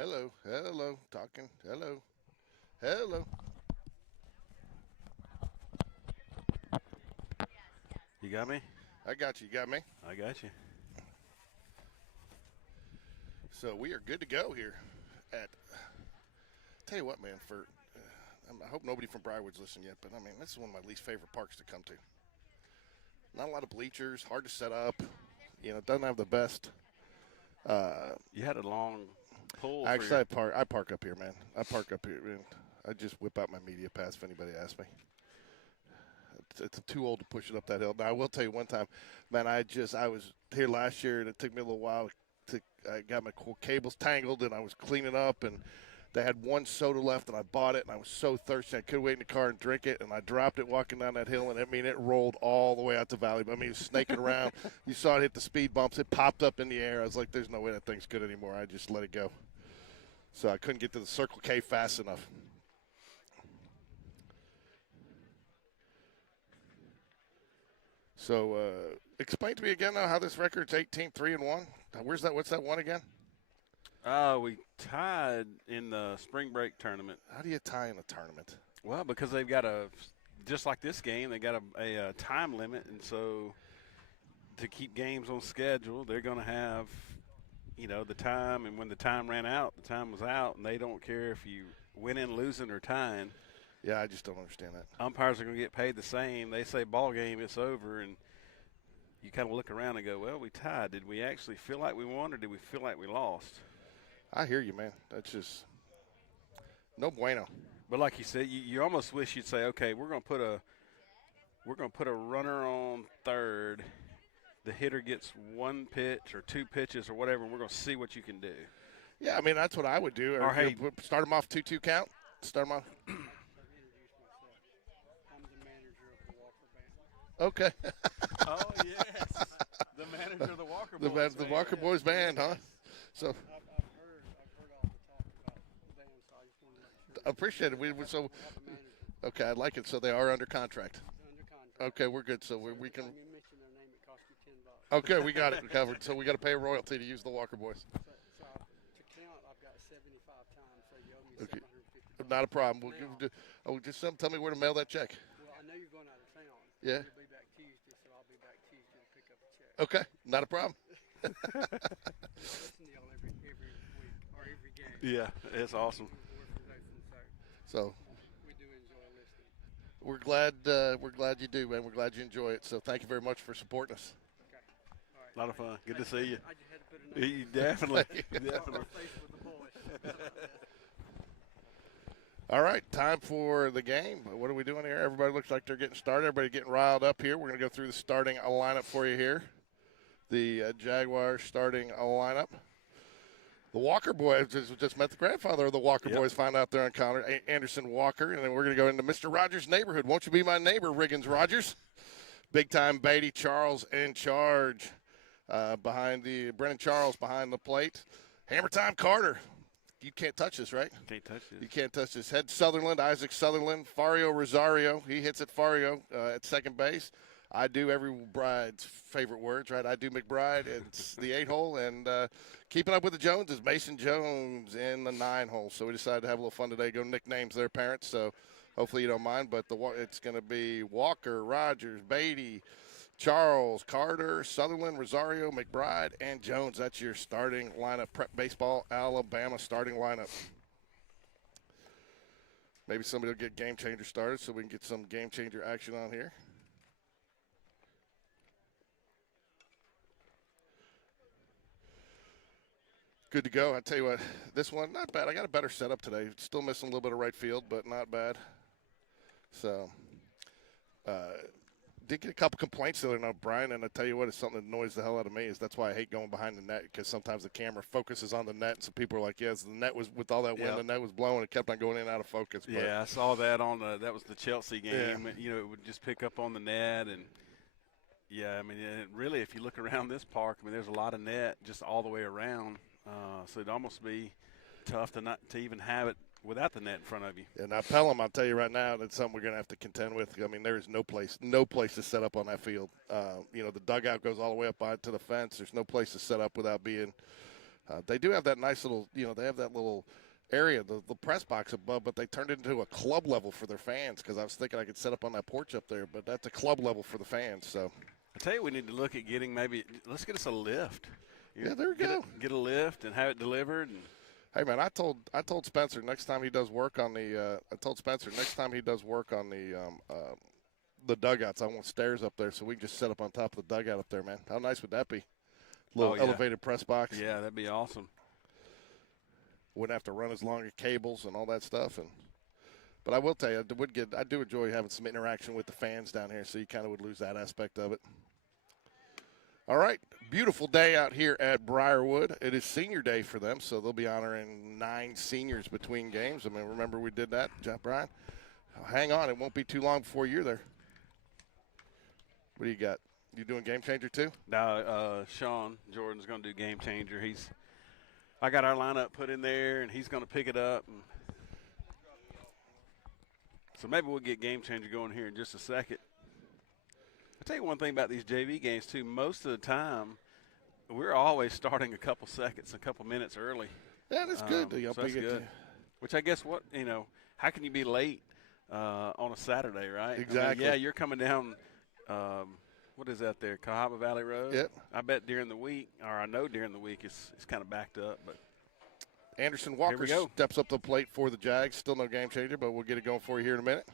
Hello. Hello. Talking. Hello. Hello. You got me? I got you. You got me? I got you. So we are good to go here at. Tell you what, man. I hope nobody from Briarwood's listening yet, but I mean, this is one of my least favorite parks to come to. Not a lot of bleachers, hard to set up. Doesn't have the best. Uh, You had a long pull for Actually, your. I park up here, man. I park up here, man. I just whip out my media pass if anybody asks me. It's too old to push it up that hill. Now I will tell you one time, man. I was here last year and it took me a little while to. I got my cables tangled and I was cleaning up and they had one soda left and I bought it and I was so thirsty I couldn't wait in the car and drink it and I dropped it walking down that hill and it rolled all the way out to Valley. I mean, it was snaking around. You saw it hit the speed bumps. It popped up in the air. I was like, "There's no way that thing's good anymore." I just let it go. So I couldn't get to the Circle K fast enough. So explain to me again now how this record's 18-3-1. Where's that? What's that one again? We tied in the spring break tournament. How do you tie in a tournament? Well, because they've got just like this game, they got a time limit, and so to keep games on schedule, they're going to have, the time, and when the time ran out, the time was out, and they don't care if you win in losing or tying. Yeah, I just don't understand that. Umpires are going to get paid the same. They say ball game, it's over, and you kind of look around and go, well, we tied. Did we actually feel like we won, or did we feel like we lost? I hear you, man. That's just no bueno. But like you said, you almost wish you'd say, okay, we're going to put a runner on third. The hitter gets one pitch or two pitches or whatever, and we're going to see what you can do. Yeah, I mean that's what I would do. Or hey, start them off 2-2 count. Start them off. I'm the manager of the Walker Band. Okay. oh yes, the manager of the Walker the Boys. the Walker Boys band, huh? So I've heard all the talk about the band, so I just wanted to make sure. appreciate it. Okay, I like it. So they are under contract. Under contract. Okay, we're good. So we Every can. time you mention their name, it costs you $10. Okay, we got it covered. So we got to pay a royalty to use the Walker Boys. So to count, I've got 75 times, so you owe me Okay. $750. Not a problem. We'll Now, just tell me where to mail that check. well, I know you're going out of town. Yeah. You'll be back Tuesday, so I'll be back Tuesday to pick up a check. Okay, not a problem. I listen to y'all every week or every game. Yeah, it's awesome. So We do enjoy listening. we're glad you do, man. We're glad you enjoy it. So thank you very much for supporting us. Okay. All right. A lot of fun. Good to see you. I just had to put a name You definitely, on definitely. my face with the boys. All right, time for the game. What are we doing here? Everybody looks like they're getting started. Everybody getting riled up here. We're going to go through the starting lineup for you here. The Jaguars starting lineup. The Walker boys just met the grandfather of the Walker boys. Find out there on Connor Anderson Walker, and then we're going to go into Mr. Rogers' neighborhood. Won't you be my neighbor, Riggins Rogers? Big time Beatty Charles in charge. Brennan Charles behind the plate. Hammer time Carter. You can't touch this, right? Can't touch this. You can't touch this. Head Sutherland, Isaac Sutherland, Fario Rosario. He hits at Fario at second base. I do every bride's favorite words, right? I do McBride. It's the 8-hole. And keeping up with the Joneses, Mason Jones in the 9-hole. So we decided to have a little fun today, go nicknames their parents. So hopefully you don't mind. But it's going to be Walker, Rogers, Beatty, Charles, Carter, Sutherland, Rosario, McBride, and Jones. That's your starting lineup. Prep Baseball Alabama starting lineup. Maybe somebody will get Game Changer started so we can get some Game Changer action on here. Good to go. I tell you what, this one, not bad. I got a better setup today. Still missing a little bit of right field, but not bad. So, did get a couple complaints the other night, Brian, and I tell you what, it's something that annoys the hell out of me. Is that's why I hate going behind the net, because sometimes the camera focuses on the net, and some people are like, "Yes, the net was with all that wind, the net was blowing. It kept on going in and out of focus." But, Yeah, I saw that on that was the Chelsea game. Yeah. It would just pick up on the net, and yeah, I mean, really, if you look around this park, I mean, there's a lot of net just all the way around. So it'd almost be tough to even have it without the net in front of you. And now Pelham, I'll tell you right now, that's something we're going to have to contend with. I mean, there is no place to set up on that field. The dugout goes all the way up to the fence. There's no place to set up without being They do have that nice little, they have that little area, the press box above, but they turned it into a club level for their fans because I was thinking I could set up on that porch up there, but that's a club level for the fans. So I tell you, we need to look at getting let's get us a lift. Yeah, there we go. Get a lift and have it delivered. And hey man, I told Spencer next time he does work on the the dugouts, I want stairs up there so we can just set up on top of the dugout up there, man. How nice would that be? Little elevated press box. Yeah, that'd be awesome. Wouldn't have to run as long as cables and all that stuff. But I will tell you, I do enjoy having some interaction with the fans down here, so you kind of would lose that aspect of it. All right, beautiful day out here at Briarwood. It is senior day for them, so they'll be honoring 9 seniors between games. I mean, remember we did that, Brian? Hang on, it won't be too long before you're there. What do you got? You doing Game Changer too? No, Sean Jordan's going to do Game Changer. I got our lineup put in there, and he's going to pick it up. So maybe we'll get Game Changer going here in just a second. I'll tell you one thing about these JV games, too. Most of the time, we're always starting a couple minutes early. Yeah, that's good. So that's good. Which I guess how can you be late on a Saturday, right? Exactly. Yeah, you're coming down, what is that there, Cahaba Valley Road? Yep. I bet during the week, or I know during the week, it's kind of backed up. But Anderson Walker steps up to the plate for the Jags. Still no Game Changer, but we'll get it going for you here in a minute.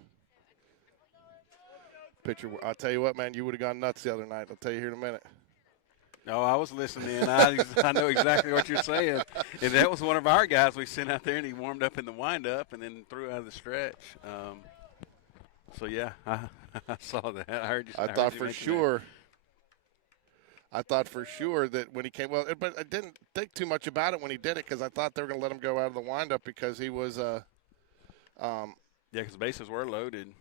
Pitcher, I'll tell you what, man, you would have gone nuts the other night. I'll tell you here in a minute. No, I was listening. I know exactly what you're saying. And that was one of our guys we sent out there, and he warmed up in the windup and then threw out of the stretch. So, yeah, I saw that. I thought for sure that when he came, but I didn't think too much about it when he did it because I thought they were going to let him go out of the windup because he was yeah, because the bases were loaded.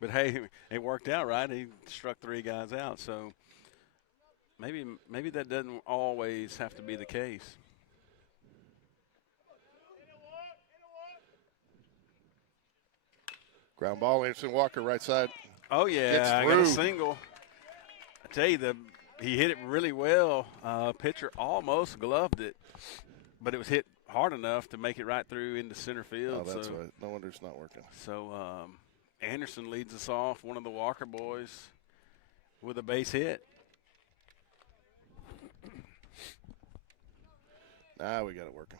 But, hey, it worked out, right? He struck 3 guys out. So maybe that doesn't always have to be the case. Ground ball, Anderson Walker, right side. Oh, yeah, I got a single. I tell you, he hit it really well. Pitcher almost gloved it, but it was hit hard enough to make it right through into center field. Oh, that's right. No wonder it's not working. So Anderson leads us off, one of the Walker boys, with a base hit. Now we got it working.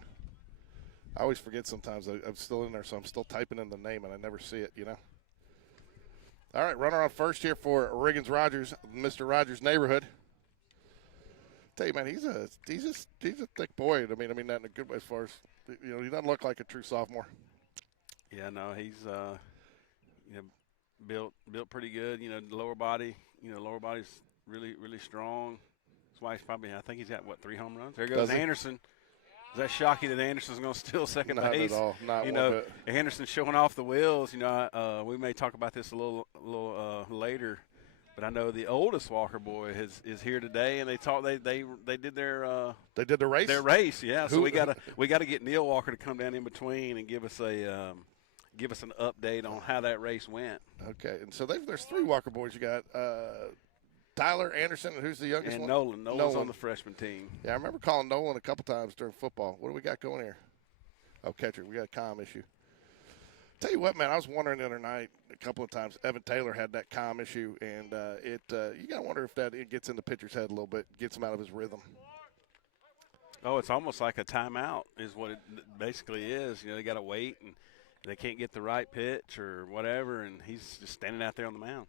I always forget sometimes. I'm still in there, so I'm still typing in the name, and I never see it, All right, runner on first here for Riggins Rogers, Mr. Rogers' neighborhood. Tell you, man, he's a thick boy. I mean that in a good way as far as, he doesn't look like a true sophomore. Yeah, no, he's built pretty good. Lower body's really, really strong. That's why I think he's got, 3 home runs? There goes Anderson. Is that shocking that Anderson's going to steal second base? Not at all. Not one bit. Anderson's showing off the wheels. We may talk about this a little later, but I know the oldest Walker boy is here today, and they did their race. Their race, yeah. So we gotta get Neil Walker to come down in between and give us an update on how that race went. Okay, and so there's 3 Walker boys. You got Tyler Anderson, and who's the youngest and one? Nolan's on the freshman team. Yeah, I remember calling Nolan a couple times during football. What do we got going here? Oh, catcher. We got a comm issue. Tell you what, man, I was wondering the other night a couple of times. Evan Taylor had that comm issue, and you got to wonder if it gets in the pitcher's head a little bit, gets him out of his rhythm. Oh, it's almost like a timeout is what it basically is. They got to wait, and they can't get the right pitch or whatever, and he's just standing out there on the mound.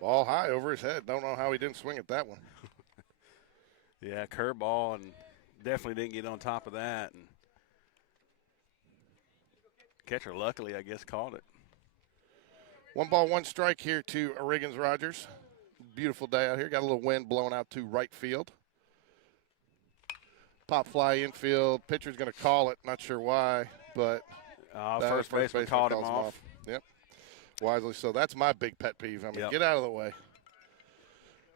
Ball high over his head. Don't know how he didn't swing at that one. Yeah, curveball, and definitely didn't get on top of that. And catcher, luckily, I guess, caught it. 1 ball, 1 strike here to Riggins Rogers. Beautiful day out here. Got a little wind blowing out to right field. Pop fly infield. Pitcher's going to call it. Not sure why, but first baseman called him off. Yep. Wisely so. That's my big pet peeve. Yep. Get out of the way.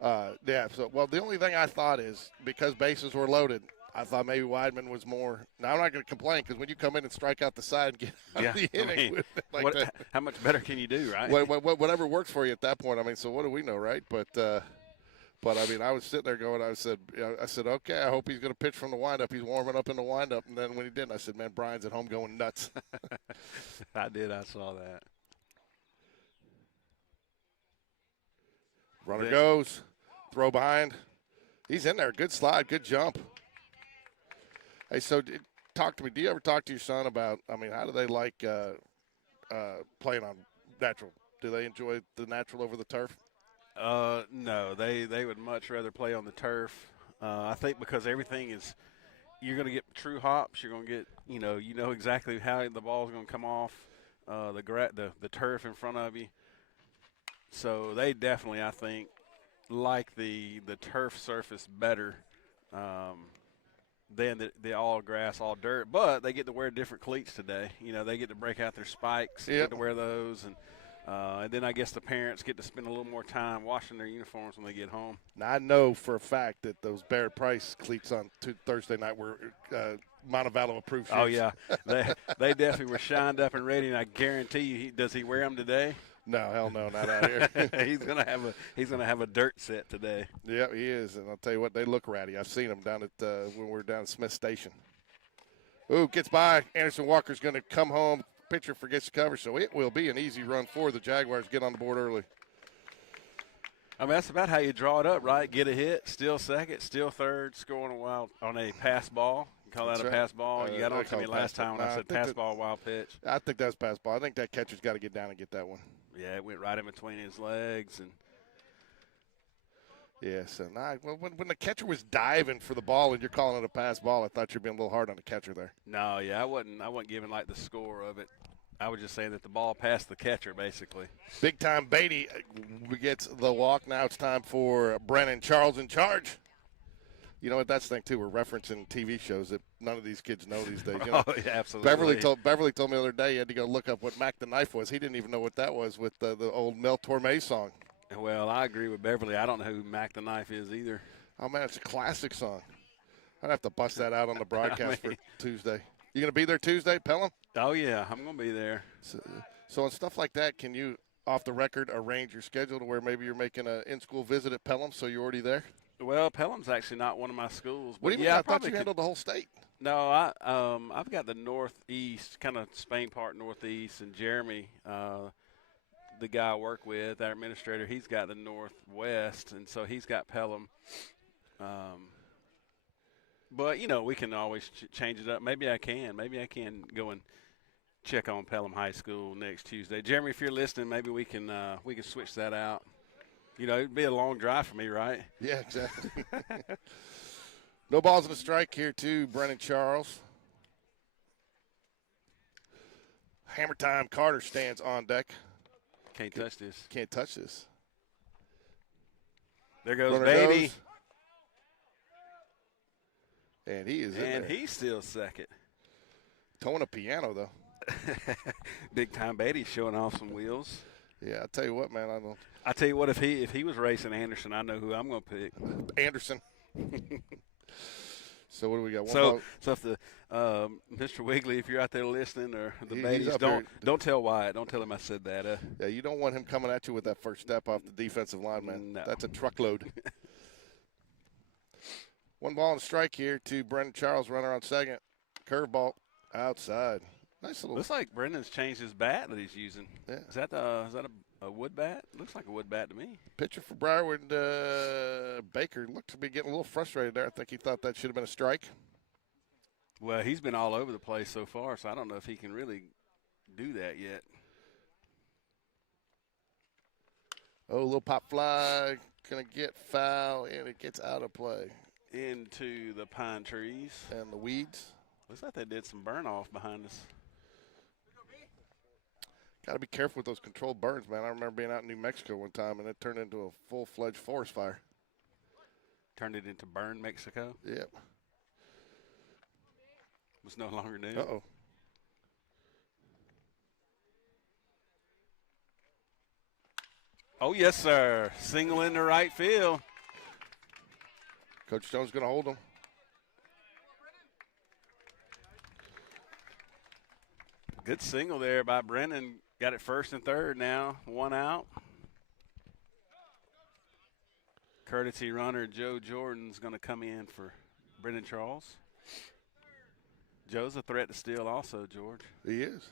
Yeah. So, the only thing I thought is because bases were loaded, I thought maybe Weidman was more. Now I'm not going to complain because when you come in and strike out the side and get out of the inning with it like that, how much better can you do, right? whatever works for you at that point. I mean, so what do we know, right? But I mean, I was sitting there going, I said, okay, I hope he's going to pitch from the windup. He's warming up in the windup, and then when he didn't, I said, man, Brian's at home going nuts. I saw that. Runner goes, throw behind. He's in there. Good slide, good jump. Hey, so talk to me. Do you ever talk to your son about, I mean, how do they like playing on natural? Do they enjoy the natural over the turf? No, they would much rather play on the turf. I think because everything is, you're going to get true hops. You're going to get, you know exactly how the ball's going to come off the turf in front of you. So they definitely, I think, like the turf surface better than the all grass, all dirt. But they get to wear different cleats today. You know, they get to break out their spikes, Yep. get to wear those, and then I guess the parents get to spend a little more time washing their uniforms when they get home. Now, I know for a fact that those Barrett Price cleats on Thursday night were Montevallo approved shoes. Oh, yeah. They definitely were shined up and ready, and I guarantee you, does he wear them today? No, hell no, not out here. He's gonna have a dirt set today. Yeah, he is, and I'll tell you what, they look ratty. I've seen them down at when we were down at Smith Station. Ooh, gets by. Anderson Walker's going to come home. Pitcher forgets to cover, so it will be an easy run for the Jaguars. Get on the board early. I mean, that's about how you draw it up, right? Get a hit, still second, still third, scoring on a pass ball. You call that That's a right. pass ball? You got on to me last time when I said pass that, ball, wild pitch. I think that's pass ball. I think that catcher's got to get down and get that one. Yeah, it went right in between his legs. And yeah, so when the catcher was diving for the ball and you're calling it a pass ball, I thought you were being a little hard on the catcher there. No, yeah, I wasn't giving like the score of it. I was just saying that the ball passed the catcher, basically. Big time Beatty gets the walk. Now it's time for Brennan Charles in charge. You know what? That's the thing, too. We're referencing TV shows that none of these kids know these days. You know? Oh, yeah, absolutely. Beverly told me the other day he had to go look up what Mac the Knife was. He didn't even know what that was with the old Mel Torme song. Well, I agree with Beverly. I don't know who Mac the Knife is either. Oh, man, it's a classic song. I'd have to bust that out on the broadcast for Tuesday. You going to be there Tuesday, Pelham? Oh, yeah, I'm going to be there. So on stuff like that, can you, off the record, arrange your schedule to where maybe you're making an in-school visit at Pelham so you're already there? Well, Pelham's actually not one of my schools. But What do you mean? I thought you handled the whole state. No, I've got the northeast, kind of Spain Park northeast, and Jeremy, the guy I work with, our administrator, he's got the northwest, and so he's got Pelham. But, you know, we can always change it up. Maybe I can go and check on Pelham High School next Tuesday. Jeremy, if you're listening, maybe we can switch that out. You know, it'd be a long drive for me, right? Yeah, exactly. No balls in a strike here to Brennan Charles. Hammer time. Carter stands on deck. Can't touch this. Can't touch this. There goes Runner Beatty. goes. And he is in there. And he's still second. Towing a piano, though. Big time Beatty showing off some wheels. Yeah, I tell you what, man. I tell you what, if he was racing Anderson, I know who I'm going to pick. Anderson. So what do we got? So if the Mr. Wiggly, if you're out there listening, or the Beatties, don't tell Wyatt. Don't tell him I said that. Yeah, you don't want him coming at you with that first step off the defensive line, man. No. That's a truckload. One ball and a strike here to Brendan Charles, runner on second. Curveball outside. Nice little. Looks like Brendan's changed his bat that he's using. Yeah. Is that a wood bat? Looks like a wood bat to me. Pitcher for Briarwood, Baker, looked to be getting a little frustrated there. I think he thought that should have been a strike. Well, he's been all over the place so far, so I don't know if he can really do that yet. Oh, a little pop fly. Going to get foul, and it gets out of play. Into the pine trees. And the weeds. Looks like they did some burn off behind us. Got to be careful with those controlled burns, man. I remember being out in New Mexico one time, and it turned into a full-fledged forest fire. Turned it into Burn Mexico? Yep. Was no longer new. Uh-oh. Oh, yes, sir. Single into right field. Coach Stone's going to hold him. Good single there by Brennan. Got it first and third now. One out. Courtesy runner Joe Jordan's going to come in for Brennan Charles. Joe's a threat to steal also, George. He is.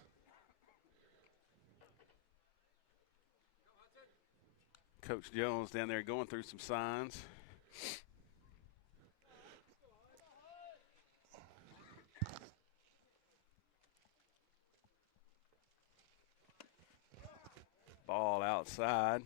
Coach Jones down there going through some signs. Ball outside.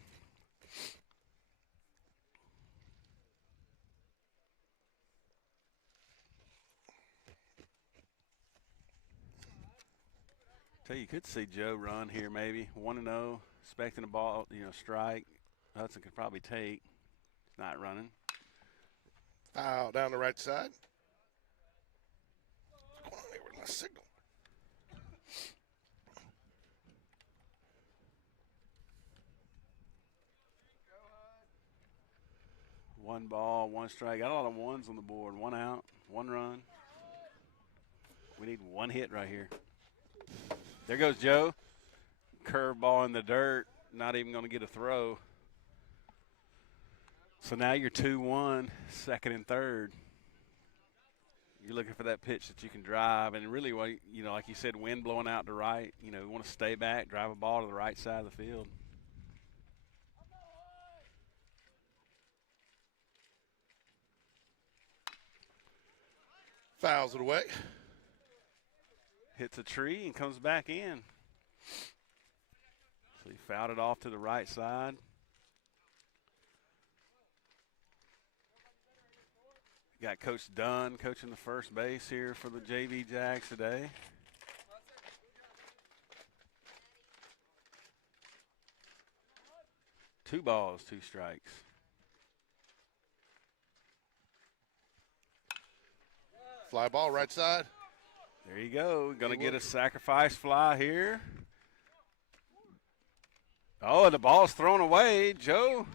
Tell you could see Joe run here maybe 1-0, expecting a ball, strike. Hudson could probably take. He's not running. Foul down the right side. What's going on here with my signal? One ball, one strike. Got a lot of ones on the board. One out, one run. We need one hit right here. There goes Joe. Curveball in the dirt. Not even going to get a throw. So now you're 2-1, second and third. You're looking for that pitch that you can drive. And really, like you said, wind blowing out to right. You want to stay back, drive a ball to the right side of the field. Fouls it away. Hits a tree and comes back in. So he fouled it off to the right side. Got Coach Dunn coaching the first base here for the JV Jags today. Two balls, two strikes. Fly ball right side. There you go. Going to get a sacrifice fly here. Oh, and the ball's thrown away. Joe.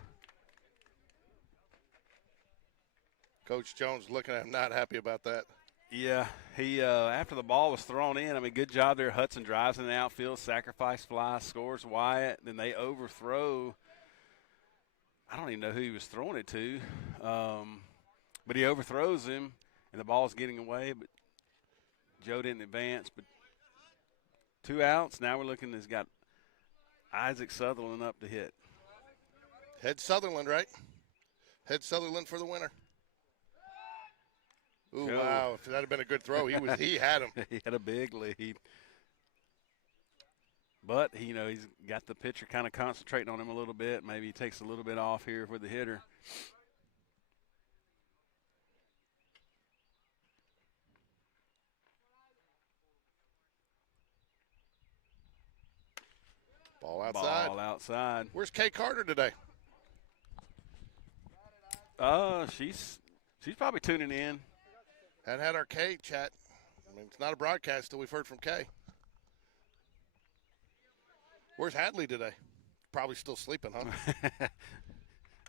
Coach Jones looking at him, not happy about that. Yeah, he after the ball was thrown in, good job there. Hudson drives in the outfield, sacrifice fly, scores Wyatt. Then they overthrow. I don't even know who he was throwing it to. But he overthrows him, and the ball's getting away. But Joe didn't advance. But 2 outs. Now we're looking. He's got Isaac Sutherland up to hit. Head Sutherland, right? Head Sutherland for the winner. Ooh, Joe. Wow. If that had been a good throw, he had him. He had a big lead. But, he's got the pitcher kind of concentrating on him a little bit. Maybe he takes a little bit off here with the hitter. Ball outside. Ball outside. Where's Kay Carter today? She's probably tuning in. Hadn't had our Kay chat. It's not a broadcast till we've heard from Kay. Where's Hadley today? Probably still sleeping, huh?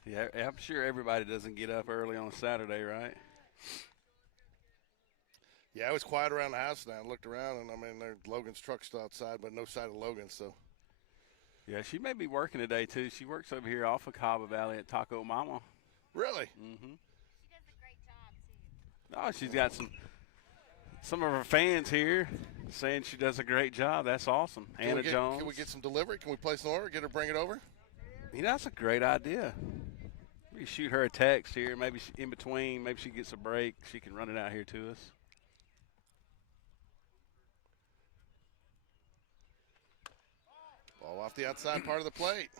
Yeah, I'm sure everybody doesn't get up early on a Saturday, right? Yeah, it was quiet around the house now. I looked around, and there's Logan's truck still outside, but no sight of Logan, so. Yeah, she may be working today, too. She works over here off of Cabo Valley at Taco Mama. Really? Mm-hmm. She does a great job, too. Oh, she's got some of her fans here saying she does a great job. That's awesome. Anna Jones. Can we get some delivery? Can we place an order? Get her, bring it over? That's a great idea. We shoot her a text here. Maybe in between, maybe she gets a break. She can run it out here to us. Ball off the outside part of the plate.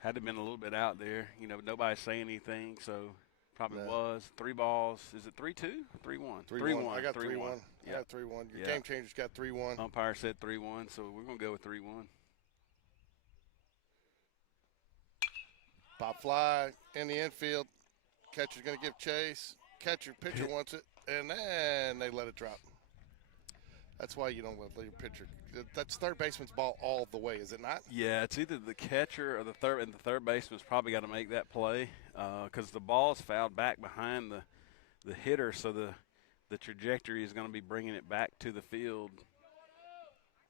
Had to have been a little bit out there. Nobody's saying anything, so probably No. was. 3 balls. Is it 3-2? 3-1. 3-1. I got 3-1. 3-1. I got 3-1. Your Yeah. game changer's got 3-1. Umpire said 3-1, so we're going to go with 3-1. Pop fly in the infield. Catcher's going to give chase. Pitcher wants it, and then they let it drop. That's why you don't let your pitcher. That's third baseman's ball all the way, is it not? Yeah, it's either the catcher or the third, and the third baseman's probably got to make that play because the ball's fouled back behind the hitter, so the trajectory is going to be bringing it back to the field.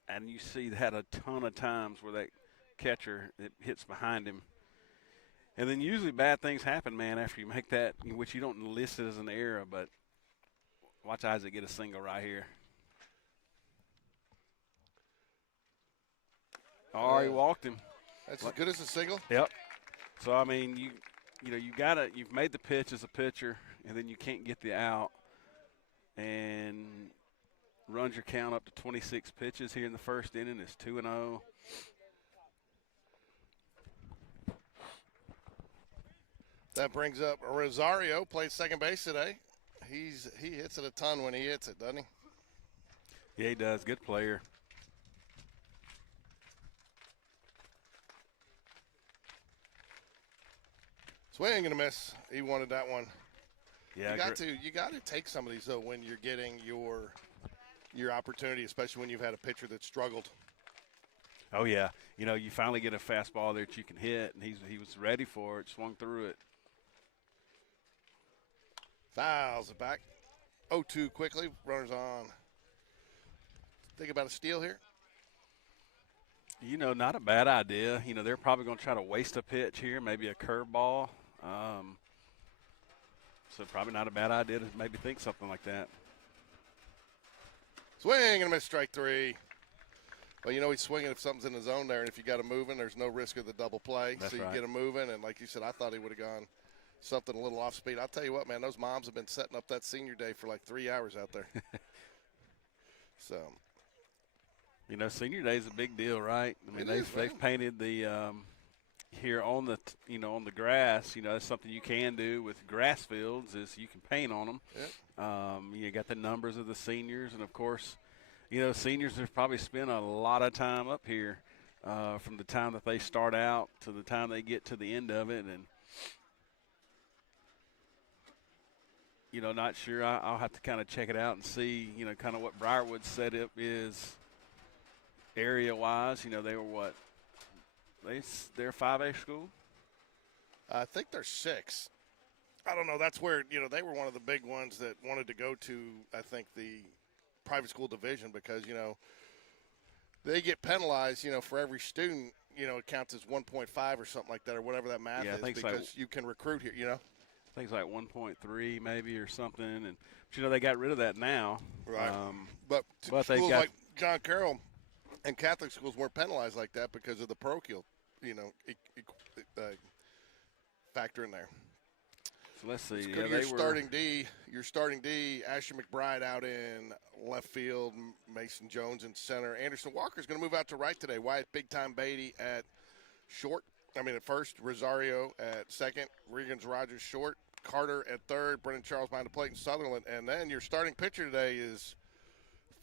And you see that a ton of times where that catcher, it hits behind him. And then usually bad things happen, man, after you make that, which you don't list it as an error, but watch Isaac get a single right here. Oh, he walked him. That's as good as a single. Yep. So I mean, you've made the pitch as a pitcher, and then you can't get the out, and runs your count up to 26 pitches here in the first inning. It's 2-0. That brings up Rosario, played second base today. He hits it a ton when he hits it, doesn't he? Yeah, he does. Good player. Swing and a miss. He wanted that one. Yeah, you got to take some of these though when you're getting your opportunity, especially when you've had a pitcher that struggled. Oh yeah, you finally get a fastball there that you can hit, and he was ready for it, swung through it. Fouls it back. 0-2 quickly. Runners on. Think about a steal here. Not a bad idea. They're probably going to try to waste a pitch here, maybe a curveball. So probably not a bad idea to maybe think something like that. Swing and a miss, strike three. Well, he's swinging if something's in the zone there, and if you got him moving, there's no risk of the double play. That's so you right. get him moving, and like you said, I thought he would have gone something a little off speed. I'll tell you what, man, those moms have been setting up that senior day for like 3 hours out there. So. Senior day is a big deal, right? I mean, they've painted the here on the on the grass. That's something you can do with grass fields is you can paint on them. Yep. You got the numbers of the seniors, and of course, seniors have probably spent a lot of time up here from the time that they start out to the time they get to the end of it, and not sure. I'll have to kind of check it out and see, kind of what Briarwood's setup is. Area-wise, they were what? They're 5A school? I think they're 6. I don't know. That's where, they were one of the big ones that wanted to go to, I think, the private school division because, they get penalized, for every student, it counts as 1.5 or something like that or whatever that math is because you can recruit here, I think it's like 1.3 maybe or something. And but, they got rid of that now. Right. But schools like John Carroll – and Catholic schools weren't penalized like that because of the parochial, factor in there. So let's see. Yeah, your starting D, Asher McBride out in left field, Mason Jones in center. Anderson Walker's going to move out to right today. Wyatt Big Time Beatty at first. Rosario at second. Regans Rogers short. Carter at third. Brennan Charles behind the plate in Sutherland. And then your starting pitcher today is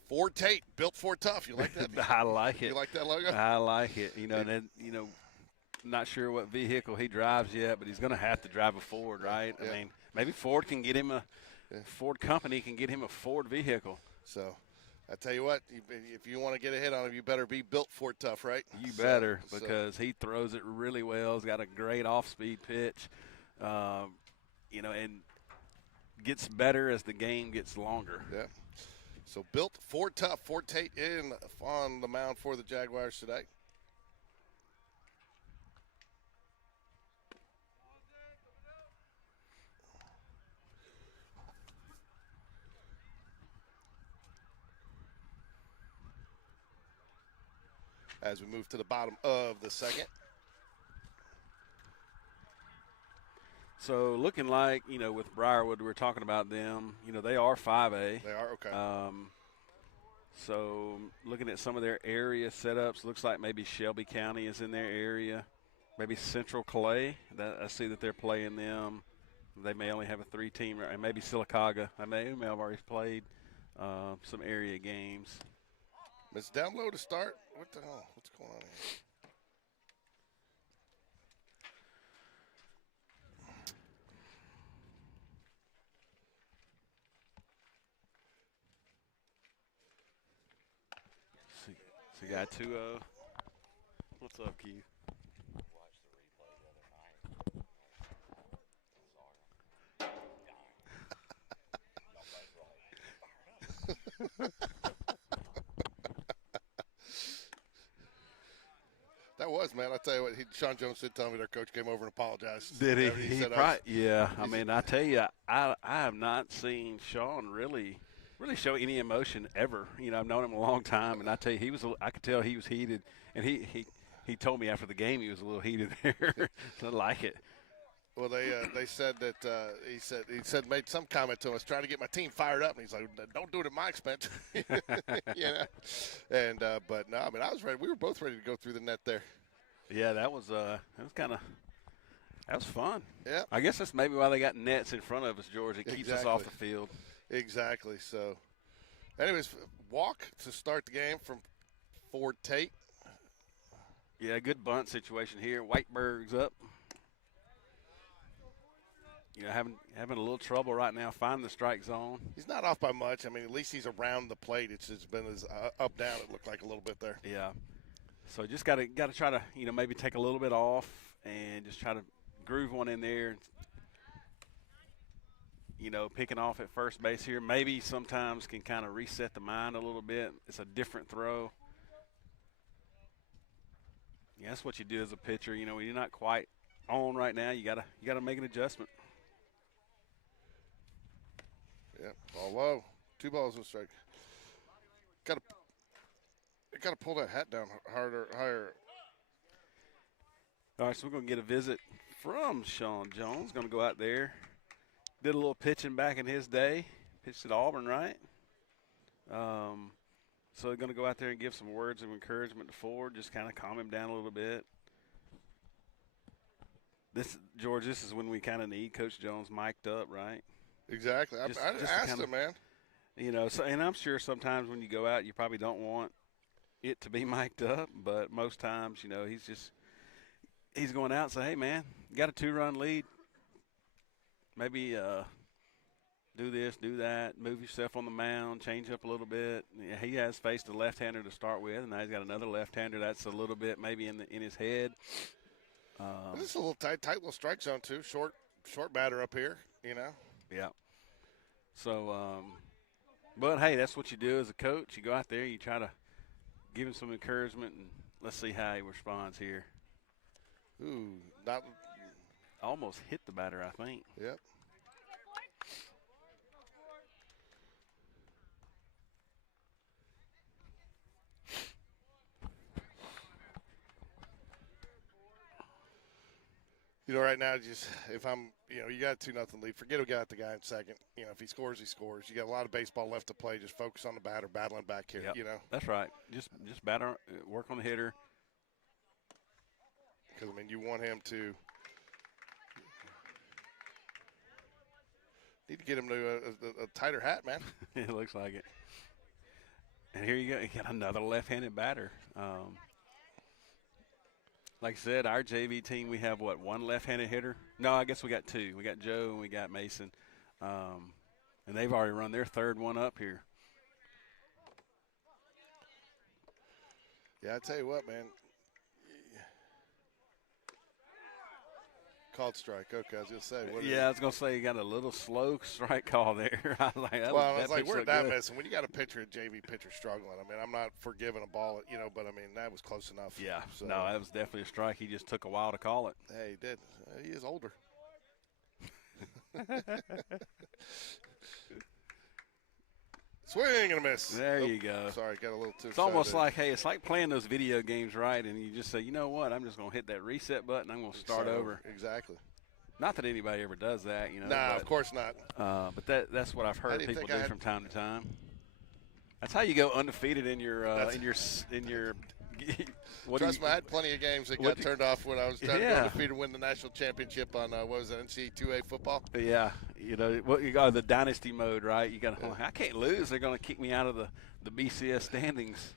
Ford Tate, built Ford Tough. You like that? I like it. You like that logo? I like it. And then, not sure what vehicle he drives yet, but he's going to have to drive a Ford, right? Yeah. I mean, maybe Ford can get him Ford company can get him a Ford vehicle. So, I tell you what, if you want to get a hit on him, you better be built Ford Tough, right? You better, because he throws it really well. He's got a great off-speed pitch, and gets better as the game gets longer. Yeah. So built Ford Tough. Ford Tate in on the mound for the Jaguars today. As we move to the bottom of the second. So looking like, with Briarwood, we were talking about them, they are 5A. They are, okay. So looking at some of their area setups, looks like maybe Shelby County is in their area. Maybe Central Clay. I see that they're playing them. They may only have a 3-team, and maybe Sylacauga. I may have already played some area games. It's down low to start. What the hell? What's going on here? So you got 2-0. What's up, Keith? That was, man. I tell you what, Sean Jones did tell me their coach came over and apologized. Did he? After He said, probably, yeah. I mean, I tell you, I have not seen Sean really show any emotion ever. You know, I've known him a long time, and I tell you, I could tell he was heated, and he told me after the game he was a little heated there. So I like it. Well, they said that he said made some comment to us trying to get my team fired up, and he's like, "Don't do it at my expense," you know. And but no, I mean, I was ready. We were both ready to go through the net there. Yeah, that was fun. Yeah, I guess that's maybe why they got nets in front of us, George. It keeps us off the field. Exactly. So, anyways, walk to start the game from Ford Tate. Yeah, good bunt situation here. Whiteberg's up. You know, having a little trouble right now finding the strike zone. He's not off by much. I mean, at least he's around the plate. It's been his up down. It looked like a little bit there. Yeah. So just got to try to maybe take a little bit off and just try to groove one in there. Picking off at first base here maybe sometimes can kind of reset the mind a little bit. It's a different throw. Yeah, that's what you do as a pitcher. When you're not quite on right now, you gotta make an adjustment. Yeah, ball low. 2 balls and a strike. Got to pull that hat down harder, higher. All right, so we're going to get a visit from Sean Jones. Going to go out there. Did a little pitching back in his day. Pitched at Auburn, right? So they're going to go out there and give some words of encouragement to Ford, just kind of calm him down a little bit. George, this is when we kind of need Coach Jones mic'd up, right? Exactly. I asked him, man. And I'm sure sometimes when you go out, you probably don't want it to be mic'd up, but most times, he's going out and say, hey, man, you got a 2-run lead. Maybe do this, do that, move yourself on the mound, change up a little bit. Yeah, he has faced a left-hander to start with, and now he's got another left-hander that's a little bit maybe in his head. This is a little tight little strike zone too. Short batter up here, Yeah. So, but hey, that's what you do as a coach. You go out there, you try to give him some encouragement, and let's see how he responds here. Ooh, not. Almost hit the batter, I think. Yep. Right now, just if I'm, you got a 2-0 lead, forget who got the guy in second. If he scores, he scores. You got a lot of baseball left to play. Just focus on the batter, battling back here. Yep. That's right. Just batter, work on the hitter. Because you want him to. Need to get him to a tighter hat, man. It looks like it. And here you go. You got another left-handed batter. Like I said, our JV team, we have, one left-handed hitter? No, I guess we got 2. We got Joe and we got Mason. And they've already run their third one up here. Yeah, I tell you what, man. Called strike. Okay, I was going to say. I was going to say you got a little slow strike call there. I was like, where did that miss? And when you got a JV pitcher struggling, I'm not forgiving a ball, but that was close enough. Yeah, so. No, that was definitely a strike. He just took a while to call it. Hey, he did. He is older. Swing and a miss. There you go. Sorry, got a little too. It's almost like, hey, it's like playing those video games, right? And you just say, you know what? I'm just going to hit that reset button. I'm going to start over. Exactly. Not that anybody ever does that, Nah, of course not. But that's what I've heard people do from time to time. That's how you go undefeated in your Trust me, I had plenty of games that got turned off when I was trying to go undefeated to win the national championship on what was it, NCAA 2A football. Yeah, you got the dynasty mode, right? You got I can't lose. They're going to kick me out of the BCS standings.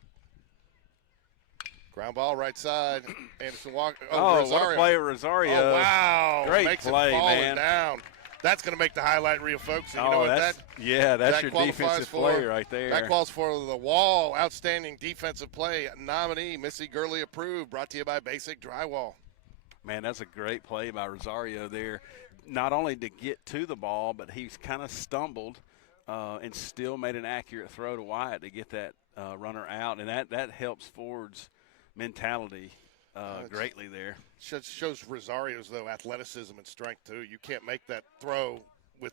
Ground ball right side. Anderson Walker. What a play, Rosario! Oh wow, great makes play, it falling man. Down. That's going to make the highlight reel, folks. And you know what that's your defensive play right there. That calls for the Wall Outstanding Defensive Play nominee, Missy Gurley approved, brought to you by Basic Drywall. Man, that's a great play by Rosario there. Not only to get to the ball, but he's kind of stumbled and still made an accurate throw to Wyatt to get that runner out, and that helps Ford's mentality greatly there. Shows Rosario's, though, athleticism and strength, too. You can't make that throw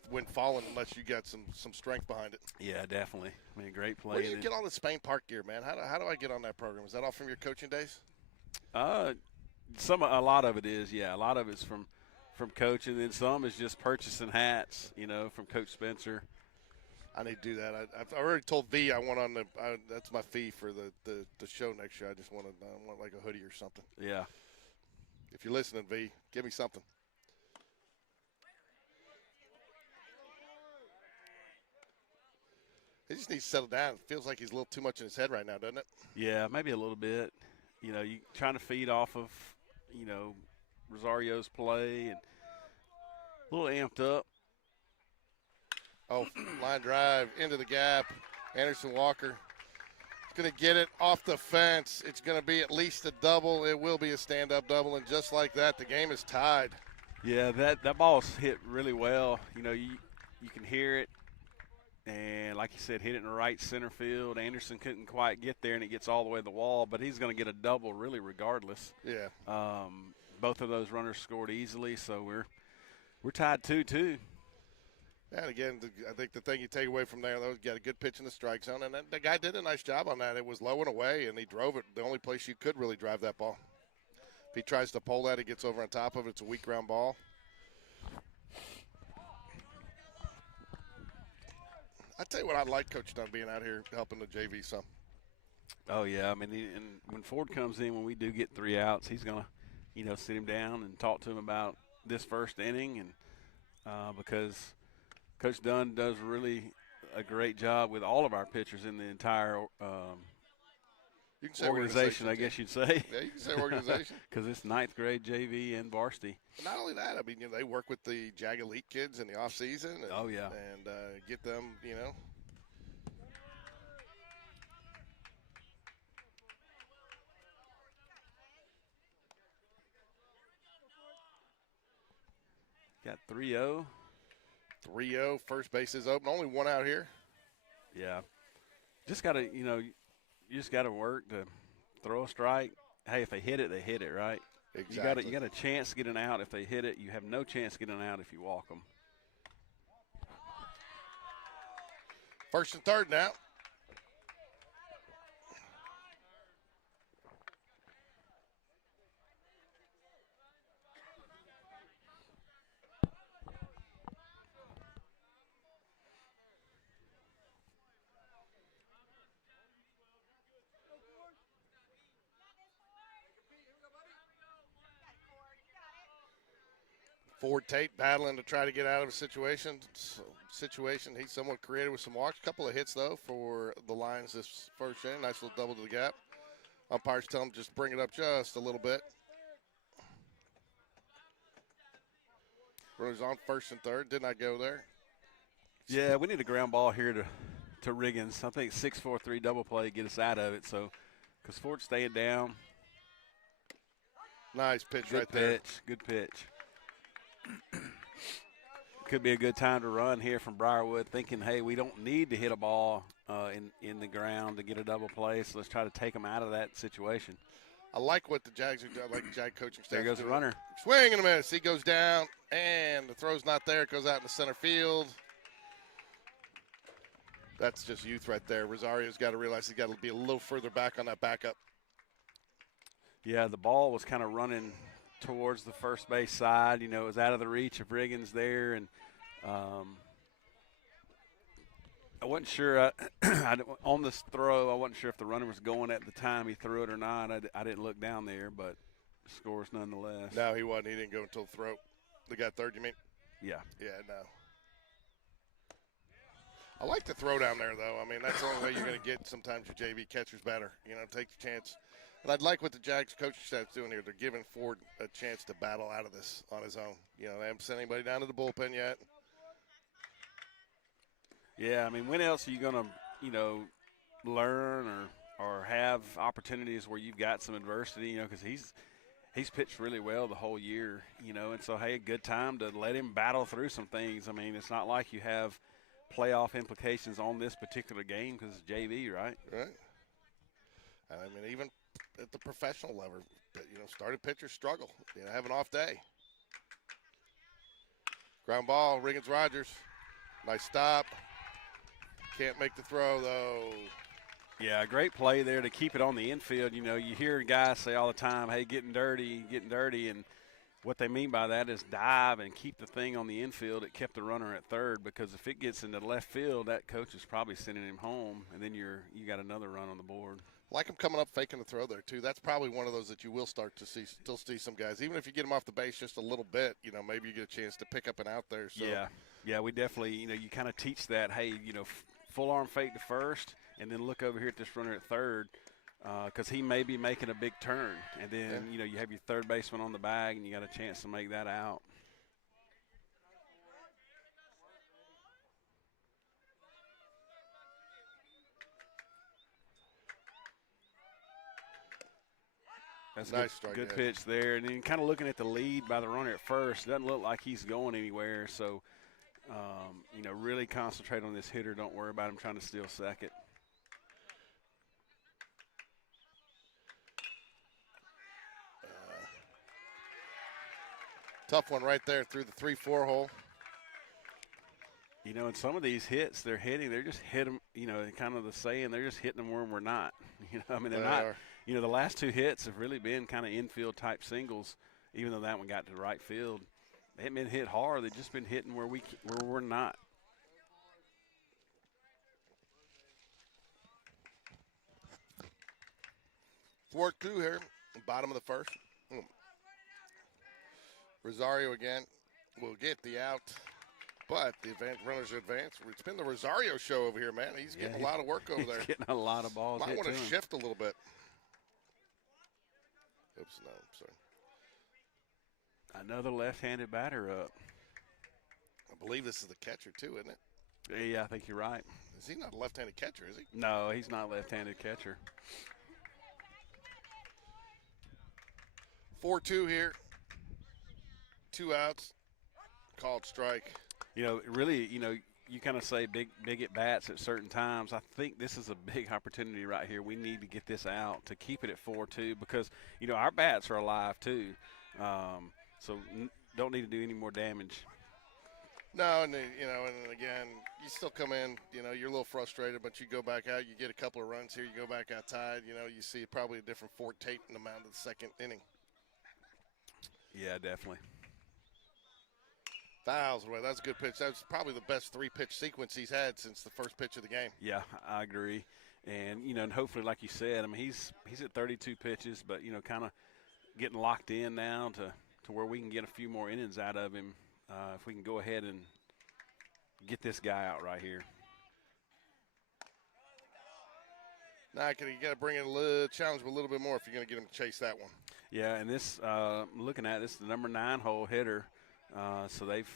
when falling unless you got some strength behind it. Yeah, definitely. I mean, great play. Where do you get all the Spain Park gear, man? How do I get on that program? Is that all from your coaching days? A lot of it is, yeah. A lot of it's from coaching, and some is just purchasing hats, from Coach Spencer. I need to do that. I've already told V I want on that's my fee for the show next year. I just want like a hoodie or something. Yeah. If you're listening, V, give me something. He just needs to settle down. It feels like he's a little too much in his head right now, doesn't it? Yeah, maybe a little bit. You trying to feed off of, Rosario's play and a little amped up. Oh, line drive into the gap. Anderson Walker is going to get it off the fence. It's going to be at least a double. It will be a stand-up double, and just like that, the game is tied. Yeah, that ball's hit really well. You can hear it, and like you said, hit it in the right center field. Anderson couldn't quite get there, and it gets all the way to the wall, but he's going to get a double really regardless. Yeah. Both of those runners scored easily, so we're tied 2-2. And again, I think the thing you take away from there, though, you got a good pitch in the strike zone, and the guy did a nice job on that. It was low and away, and he drove it the only place you could really drive that ball. If he tries to pull that, he gets over on top of it. It's a weak ground ball. I tell you what, I like Coach Dunn being out here helping the JV some. Oh yeah, I mean, and when Ford comes in, when we do get 3 outs, he's gonna, sit him down and talk to him about this first inning, and because Coach Dunn does really a great job with all of our pitchers in the entire you can say organization, I guess you'd say. Yeah, you can say organization. Because it's 9th grade JV and Varsity. But not only that, I mean, they work with the Jag Elite kids in the off season. And, oh yeah, and get them, Got 3-0. 3-0. First base is open. Only one out here. Yeah. Just got to, you just got to work to throw a strike. Hey, if they hit it, right? Exactly. You got a chance to get an out if they hit it. You have no chance getting an out if you walk them. First and third now. Ford Tate battling to try to get out of a situation he's somewhat creative with some walks. Couple of hits, though, for the Lions this first inning. Nice little double to the gap. Umpires tell him just bring it up just a little bit. Runners on first and third. Did not go there. Yeah, we need a ground ball here to Riggins. I think 6-4-3 double play get us out of it. So, because Ford's staying down. Nice pitch right there. Good pitch. Could be a good time to run here from Briarwood, thinking, hey, we don't need to hit a ball in the ground to get a double play, so let's try to take them out of that situation. I like what the Jags are doing. I like the Jag coaching staff. There goes the runner. Swing and a miss. He goes down, and the throw's not there. It goes out in the center field. That's just youth right there. Rosario's got to realize he's got to be a little further back on that backup. Yeah, the ball was kind of running towards the first base side. It was out of the reach of Riggins there, and I wasn't sure on this throw. I wasn't sure if the runner was going at the time he threw it or not. I didn't look down there, but scores nonetheless. No, he wasn't. He didn't go until the throw. The guy third, you mean? Yeah. Yeah, no. I like the throw down there, though. I mean, that's the only way you're going to get sometimes your JV catchers better. Take the chance. And I'd like what the Jags coaching staff's doing here. They're giving Ford a chance to battle out of this on his own. They haven't sent anybody down to the bullpen yet. Yeah, I mean, when else are you going to, learn or have opportunities where you've got some adversity, because he's pitched really well the whole year, and so, hey, a good time to let him battle through some things. I mean, it's not like you have playoff implications on this particular game because it's JV, right? Right. I mean, even at the professional level, starting pitchers struggle. Have an off day. Ground ball, Riggins-Rogers. Nice stop. Can't make the throw, though. Yeah, great play there to keep it on the infield. You hear guys say all the time, hey, getting dirty, and what they mean by that is dive and keep the thing on the infield. It kept the runner at third because if it gets into left field, that coach is probably sending him home, and then you got another run on the board. Like him coming up faking the throw there, too. That's probably one of those that you will start to still see some guys. Even if you get them off the base just a little bit, maybe you get a chance to pick up and out there. So. Yeah, we definitely, you kind of teach that, hey, full arm fake to first and then look over here at this runner at third because he may be making a big turn. And then, you have your third baseman on the bag and you got a chance to make that out. That's nice good, strike. Good pitch there. And then kind of looking at the lead by the runner at first, doesn't look like he's going anywhere. So, really concentrate on this hitter. Don't worry about him trying to steal second. Tough one right there through the 3-4 hole. And some of these hits they're hitting, they're just hit them, kind of the saying, they're just hitting them where we're not. I mean, they're not. The last two hits have really been kind of infield type singles, even though that one got to the right field. They haven't been hit hard. They've just been hitting where we're not. Fourth two here, bottom of the first. Rosario again will get the out, but the runners advance. It's been the Rosario show over here, man. He's getting a lot of work over there. He's getting a lot of balls. Might want to shift a little bit. Oops, no, I'm sorry. Another left-handed batter up. I believe this is the catcher too, isn't it? Yeah, I think you're right. Is he not a left-handed catcher, is he? No, he's not a left-handed catcher. 4-2 here. 2 outs. Called strike. Really, you kind of say big at bats at certain times. I think this is a big opportunity right here. We need to get this out to keep it at 4-2 because, our bats are alive too. So don't need to do any more damage. No, and and again, you still come in, you're a little frustrated, but you go back out, you get a couple of runs here, you go back out tied, you see probably a different Fort Tate in the amount of the second inning. Yeah, definitely. Fouls away. That's a good pitch. That's probably the best 3-pitch sequence he's had since the first pitch of the game. Yeah, I agree. And, and hopefully, like you said, I mean, he's at 32 pitches, but, kind of getting locked in now to where we can get a few more innings out of him if we can go ahead and get this guy out right here. Now, you got to bring in a challenge a little bit more if you're going to get him to chase that one. Yeah, and this, looking at this, the number 9 hole hitter. So they've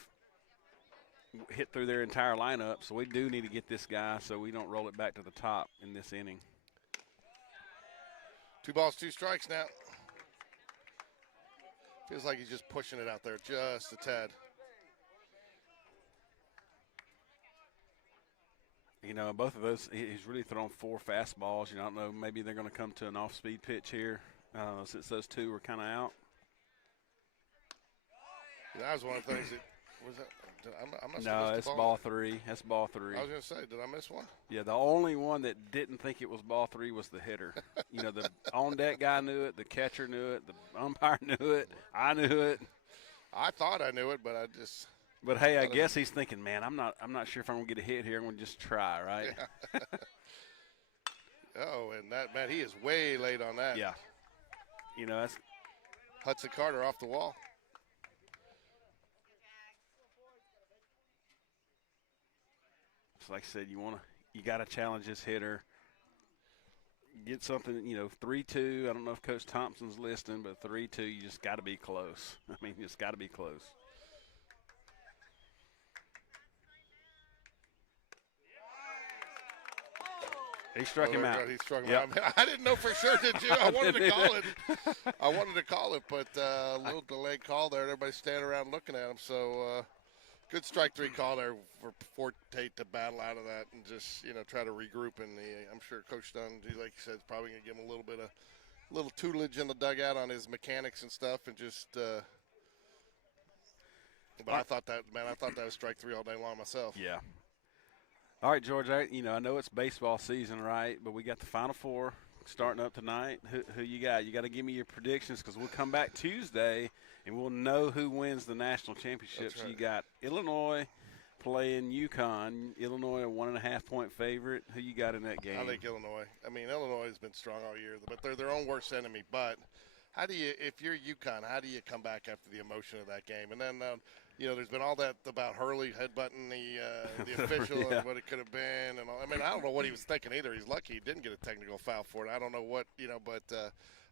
hit through their entire lineup. So we do need to get this guy so we don't roll it back to the top in this inning. 2 balls, 2 strikes now. Feels like he's just pushing it out there just a tad. Both of those, he's really thrown 4 fastballs. I don't know, maybe they're going to come to an off-speed pitch here since those 2 were kind of out. That was one of the things I must No, have it's missed ball 3. That's ball 3. I was going to say, did I miss one? Yeah, the only one that didn't think it was ball 3 was the hitter. The on-deck guy knew it, the catcher knew it, the umpire knew it, I knew it. I thought I knew it, but I just. But hey, I guess he's thinking, man, I'm not sure if I'm gonna get a hit here. I'm gonna just try, right? Yeah. And that man, he is way late on that. Yeah. That's Hudson Carter off the wall. Like I said, you got to challenge this hitter. Get something, 3-2. I don't know if Coach Thompson's listening, but 3-2, you just got to be close. I mean, you just got to be close. He struck him out. He struck him Yep. out. Man, I didn't know for sure, did you? I wanted to call it. But a little delayed call there. Everybody's standing around looking at him. So, Good strike three call there for Tate to battle out of that and just try to regroup. And I'm sure Coach Dunn, like you said, is probably going to give him a little tutelage in the dugout on his mechanics and stuff, and just. But I thought that was strike three all day long myself. Yeah. All right, George. I know it's baseball season, right? But we got the Final Four starting up tonight. Who you got? You got to give me your predictions because we'll come back Tuesday and we'll know who wins the national championship. That's right. So you got Illinois playing UConn. Illinois, a 1.5-point favorite. Who you got in that game? I think Illinois. I mean, Illinois has been strong all year, but they're their own worst enemy. But how do you, if you're UConn, how do you come back after the emotion of that game? And then, there's been all that about Hurley headbutting the official Yeah. and what it could have been. And all. I mean, I don't know what he was thinking either. He's lucky he didn't get a technical foul for it. I don't know what, but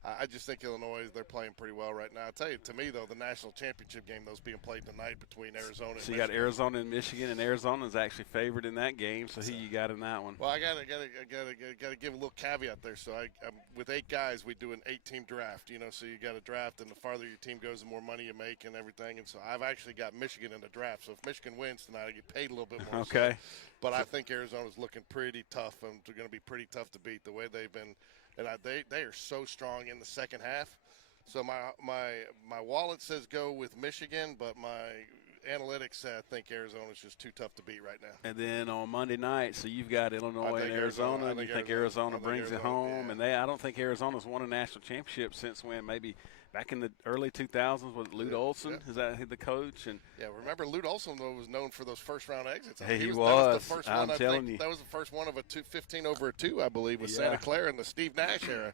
I just think Illinois, they're playing pretty well right now. I'll tell you, to me, though, the national championship game, those being played tonight between Arizona and So you Michigan. got Arizona and Michigan, and Arizona's actually favored in that game. So who you got in that one? Well, I gotta give a little caveat there. So with 8 guys, we do an 8-team draft. So you got a draft, and the farther your team goes, the more money you make and everything. And so I've actually got Michigan in the draft. So if Michigan wins tonight, I get paid a little bit more. Okay. But I think Arizona's looking pretty tough, and they're going to be pretty tough to beat the way they've been. And they are so strong in the second half. So my wallet says go with Michigan, but my analytics say I think Arizona's just too tough to beat right now. And then on Monday night, so you've got Illinois and Arizona, and you think Arizona brings it home. Yeah. And I don't think Arizona's won a national championship since when? Maybe back in the early 2000s with Lute Olson. Yeah. Is that the coach? And yeah, remember Lute Olson though was known for those first round exits. Hey, he That was. the first I'm one, telling you. That was the first one of a 15 over a 2, I believe, with Yeah. Santa Clara in the Steve Nash era.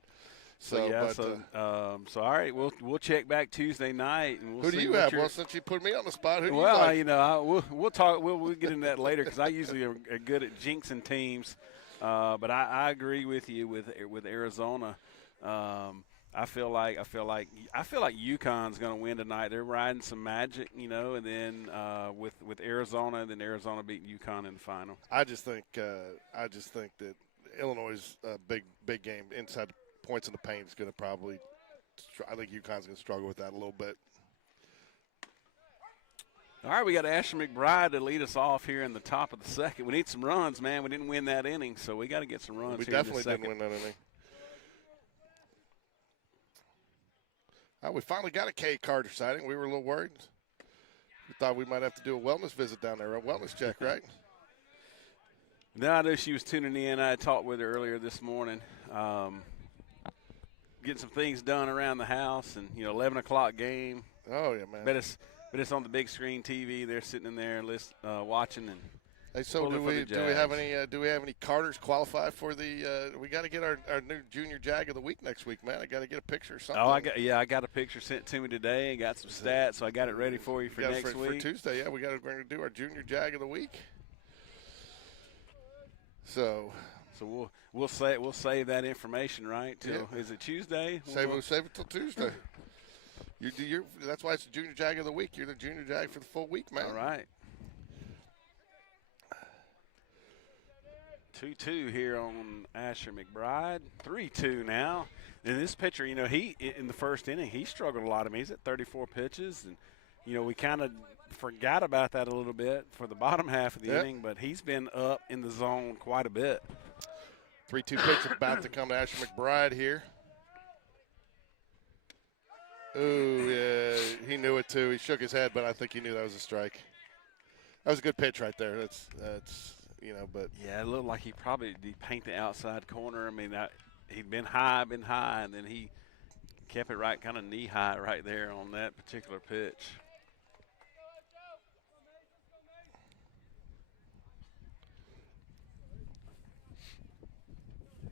So all right, we'll check back Tuesday night, and we'll who see do you what have? your- Well, since you put me on the spot, who do Well, you like? we'll talk. We'll get into that later because I usually are good at jinxing teams, but I agree with you with Arizona. I feel like UConn's going to win tonight. They're riding some magic, and then with Arizona, then Arizona beating UConn in the final. I just think that Illinois' big game inside the points in the paint is going to probably. I think UConn's going to struggle with that a little bit. All right, we got Asher McBride to lead us off here in the top of the second. We need some runs, man. We didn't win that inning, so we got to get some runs. We here in the definitely second. didn't win that inning. We finally got a K Carter sighting. We were a little worried. We thought we might have to do a wellness visit down there, a wellness check, right? No, I know she was tuning in. I talked with her earlier this morning. Getting some things done around the house, and 11 o'clock game. Oh yeah, man. But it's on the big screen TV. They're sitting in there watching and. Hey, so do we have any Carters qualify for the? We got to get our new junior Jag of the week next week, man. I got to get a picture or something. Oh, I got a picture sent to me today and got some stats, so I got it ready for you for next week. For Tuesday. Yeah, we're going to do our junior Jag of the week. So we'll save that information, right? Till is it Tuesday? We'll save it till Tuesday. That's why it's the junior Jag of the week. You're the junior Jag for the full week, man. All right. 2-2 here on Asher McBride. 3-2 now. And this pitcher, he in the first inning he struggled a lot. I mean, he's at 34 pitches, and we kind of forgot about that a little bit for the bottom half of the inning, but he's been up in the zone quite a bit. 3-2 pitch about to come to Asher McBride here. Ooh, yeah, he knew it too. He shook his head, but I think he knew that was a strike. That was a good pitch right there. That's but yeah, it looked like he probably did paint the outside corner. I mean, he'd been high, and then he kept it right, kind of knee high right there on that particular pitch.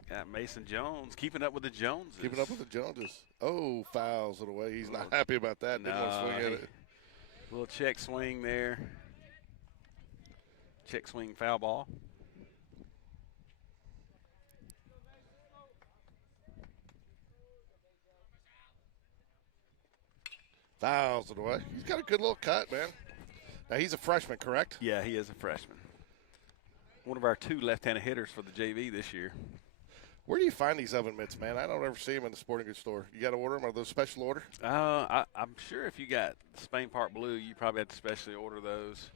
Got Mason Jones keeping up with the Joneses. Keeping up with the Joneses. Oh, fouls it away. He's not happy about that. Didn't want to swing at it. Little check swing there. Check swing foul ball. Fouls it away. He's got a good little cut, man. Now, he's a freshman, correct? Yeah, he is a freshman. One of our 2 left-handed hitters for the JV this year. Where do you find these oven mitts, man? I don't ever see them in the sporting goods store. You got to order them? Are those special order? I'm sure if you got Spain Park Blue, you probably have to specially order those.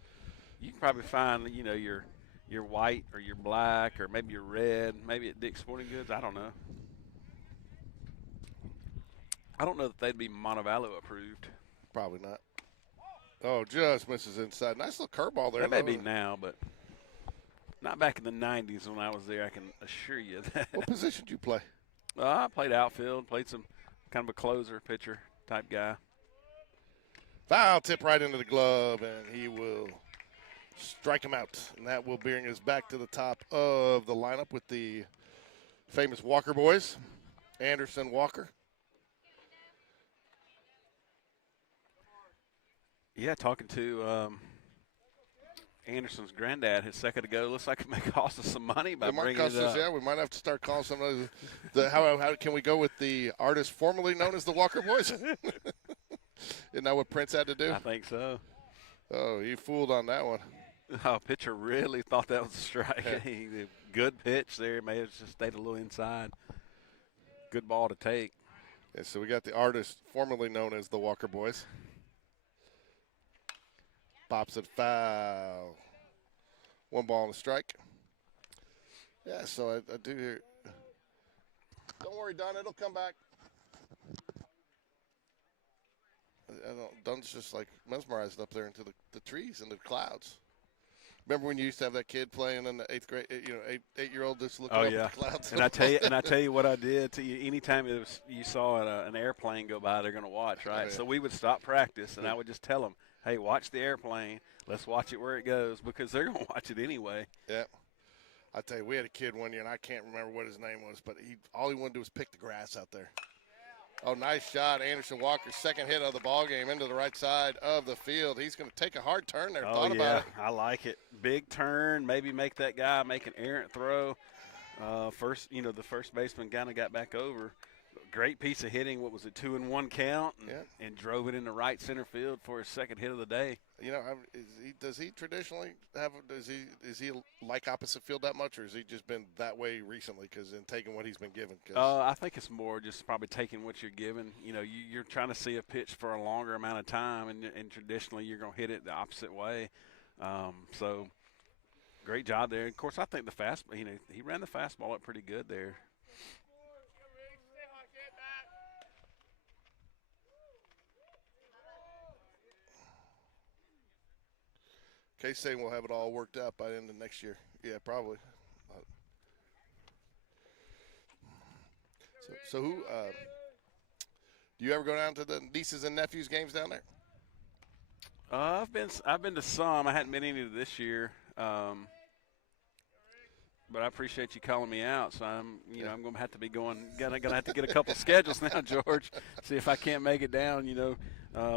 You can probably find, your white or your black or maybe your red, maybe at Dick's Sporting Goods. I don't know. I don't know that they'd be Montevallo approved. Probably not. Oh, just misses inside. Nice little curveball there. That may be now, but not back in the 90s when I was there, I can assure you that. What position did you play? I played outfield, played some kind of a closer, pitcher type guy. Foul tip right into the glove, and he will strike him out. And that will bring us back to the top of the lineup with the famous Walker boys, Anderson, Walker. Yeah, talking to Anderson's granddad his second ago. Looks like it may cost us some money by bringing it up. Yeah, we might have to start calling some of those. How can we go with the artist formerly known as the Walker boys? Isn't that what Prince had to do? I think so. Oh, he fooled on that one. Oh, pitcher really thought that was a strike. Yeah. Good pitch there. May have just stayed a little inside. Good ball to take. Yeah, so we got the artist formerly known as the Walker boys. Pops it foul. 1 ball and a strike. Yeah, so I do hear. Don't worry, Don. It'll come back. Don's just like mesmerized up there into the trees and the clouds. Remember when you used to have that kid playing in the 8th grade? 8-year-old just looking up at the clouds. And I tell you what I did to you. Anytime you saw an airplane go by, they're going to watch, right? Oh, yeah. So we would stop practice, and I would just tell them, "Hey, watch the airplane. Let's watch it where it goes," because they're going to watch it anyway. Yeah. I tell you, we had a kid one year, and I can't remember what his name was, but all he wanted to do was pick the grass out there. Oh, nice shot. Anderson Walker's second hit of the ball game into the right side of the field. He's going to take a hard turn there. Thought about it. I like it. Big turn. Maybe make that guy make an errant throw. The first baseman kind of got back over. Great piece of hitting. What was it, 2-1 count? And drove it into right center field for his second hit of the day. Does he traditionally is he like opposite field that much, or has he just been that way recently because in taking what he's been given? I think it's more just probably taking what you're given. You're trying to see a pitch for a longer amount of time, and traditionally you're going to hit it the opposite way. So great job there. Of course, I think the fastball. He ran the fastball up pretty good there. Case saying we'll have it all worked out by the end of next year. Yeah, probably. So who do you ever go down to the nieces and nephews games down there? I've been to some. I hadn't been any this year. But I appreciate you calling me out. So I'm going to have to be going. Gonna have to get a couple schedules now, George. See if I can't make it down.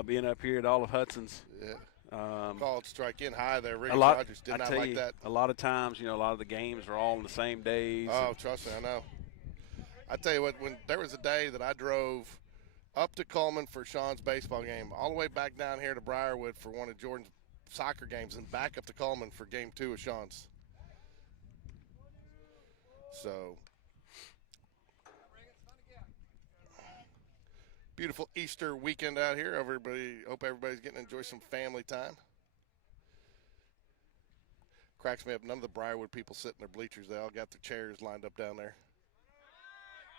Being up here at all of Hudson's. Yeah. Called strike in high there. Ricky Rogers Rogers did not like that. A lot of times, a lot of the games are all on the same days. Oh, trust me, I know. I tell you what, when there was a day that I drove up to Coleman for Sean's baseball game, all the way back down here to Briarwood for one of Jordan's soccer games, and back up to Coleman for game 2 of Sean's. So, beautiful Easter weekend out here. Hope everybody's getting to enjoy some family time. Cracks me up. None of the Briarwood people sit in their bleachers. They all got their chairs lined up down there.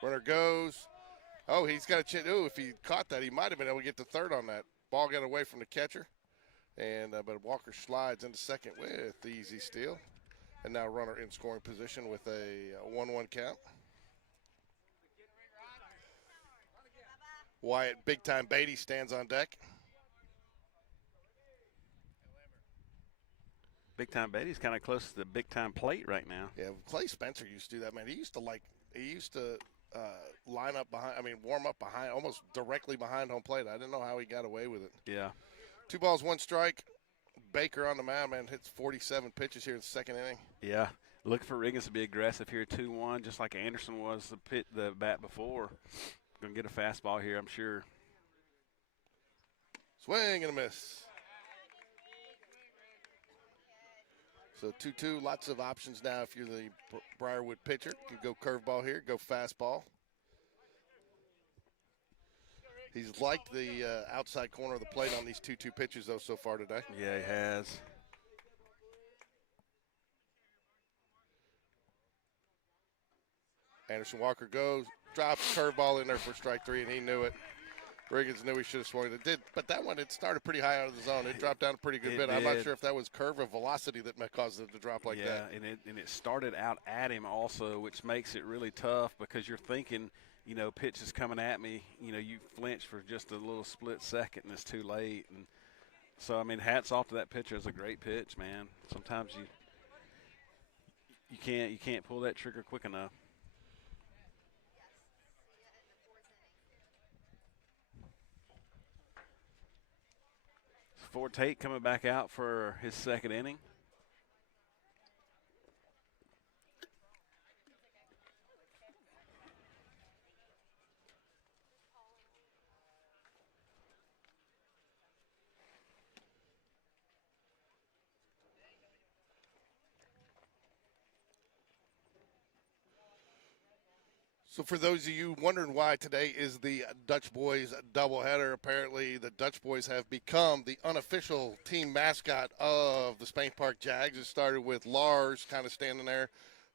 Runner goes. Oh, he's got a chance. Oh, if he caught that, he might have been able to get to third on that. Ball got away from the catcher. But Walker slides into second with the easy steal. And now runner in scoring position with a 1-1 count. Wyatt Big Time Beatty stands on deck. Big Time Beatty's kind of close to the Big Time plate right now. Yeah, Clay Spencer used to do that, man. He used to line up warm up behind, almost directly behind home plate. I didn't know how he got away with it. Yeah. 2 balls, 1 strike. Baker on the mound, man, hits 47 pitches here in the second inning. Yeah. Looking for Riggins to be aggressive here, 2-1, just like Anderson was the bat before. Going to get a fastball here, I'm sure. Swing and a miss. So 2-2, lots of options now if you're the Briarwood pitcher. You can go curveball here, go fastball. He's liked the outside corner of the plate on these 2-2 pitches, though, so far today. Yeah, he has. Anderson Walker goes, drops curveball in there for strike 3, and he knew it. Riggins knew he should have swung it. It did, but that one, it started pretty high out of the zone. It dropped down a pretty good bit. I'm not sure if that was curve or velocity that caused it to drop like that. Yeah, and it started out at him also, which makes it really tough because you're thinking, pitch is coming at me. You flinch for just a little split second, and it's too late. And so, I mean, hats off to that pitcher. It's a great pitch, man. Sometimes you can't pull that trigger quick enough. Ford Tate coming back out for his second inning. So for those of you wondering why today is the Dutch Boys doubleheader, apparently the Dutch Boys have become the unofficial team mascot of the Spain Park Jags. It started with Lars kind of standing there,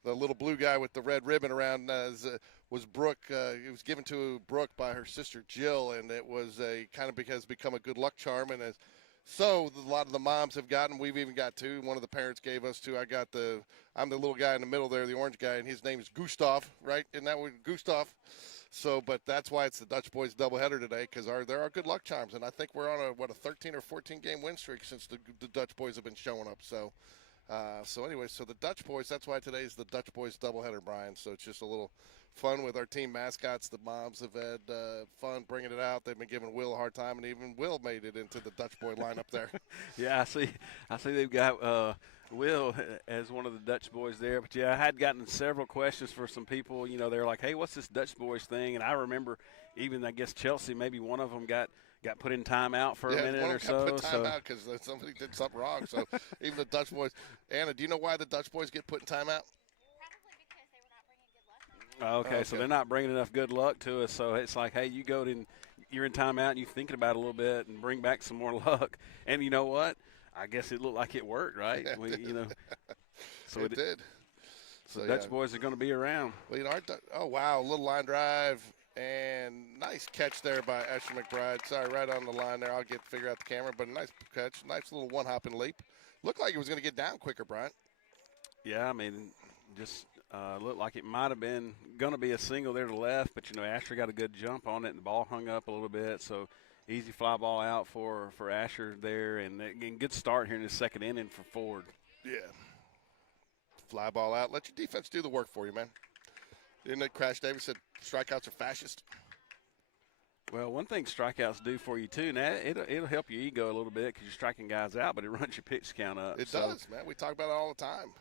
the little blue guy with the red ribbon around was Brooke. It was given to Brooke by her sister Jill, and it was a kind of has become a good luck charm. And so a lot of the moms have gotten. We've even got two. One of the parents gave us two. I'm the little guy in the middle there, the orange guy, and his name is Gustav, right? Isn't that what Gustav? So, but that's why it's the Dutch Boys doubleheader today, because there are good luck charms, and I think we're on a 13 or 14 game win streak since the Dutch Boys have been showing up. So anyway, so the Dutch Boys, that's why today is the Dutch Boys doubleheader, Brian. So it's just a little fun with our team mascots. The moms have had fun bringing it out. They've been giving Will a hard time, and even Will made it into the Dutch Boy lineup there. Yeah, I see they've got Will as one of the Dutch Boys there. But, yeah, I had gotten several questions for some people. They're like, hey, what's this Dutch Boys thing? And I remember even, I guess, Chelsea, maybe one of them got put in timeout for a minute or so. Put timeout because somebody did something wrong. So even the Dutch Boys. Anna, do you know why the Dutch Boys get put in timeout? Okay, so they're not bringing enough good luck to us. So it's like, hey, you're in timeout and you're thinking about it a little bit and bring back some more luck. And you know what? I guess it looked like it worked, right? Yeah, So it did. So Dutch Boys are going to be around. Well, oh, wow, a little line drive. And nice catch there by Asher McBride. Sorry, right on the line there. I'll figure out the camera, but a nice catch. Nice little one-hopping leap. Looked like it was going to get down quicker, Brian. Yeah, I mean, just looked like it might have been going to be a single there to left, but, Asher got a good jump on it, and the ball hung up a little bit. So easy fly ball out for Asher there, and good start here in the second inning for Ford. Yeah. Fly ball out. Let your defense do the work for you, man. Didn't it Crash Davis said strikeouts are fascist? Well, one thing strikeouts do for you, too, now it'll help your ego a little bit because you're striking guys out, but it runs your pitch count up. It does, man. We talk about it all the time.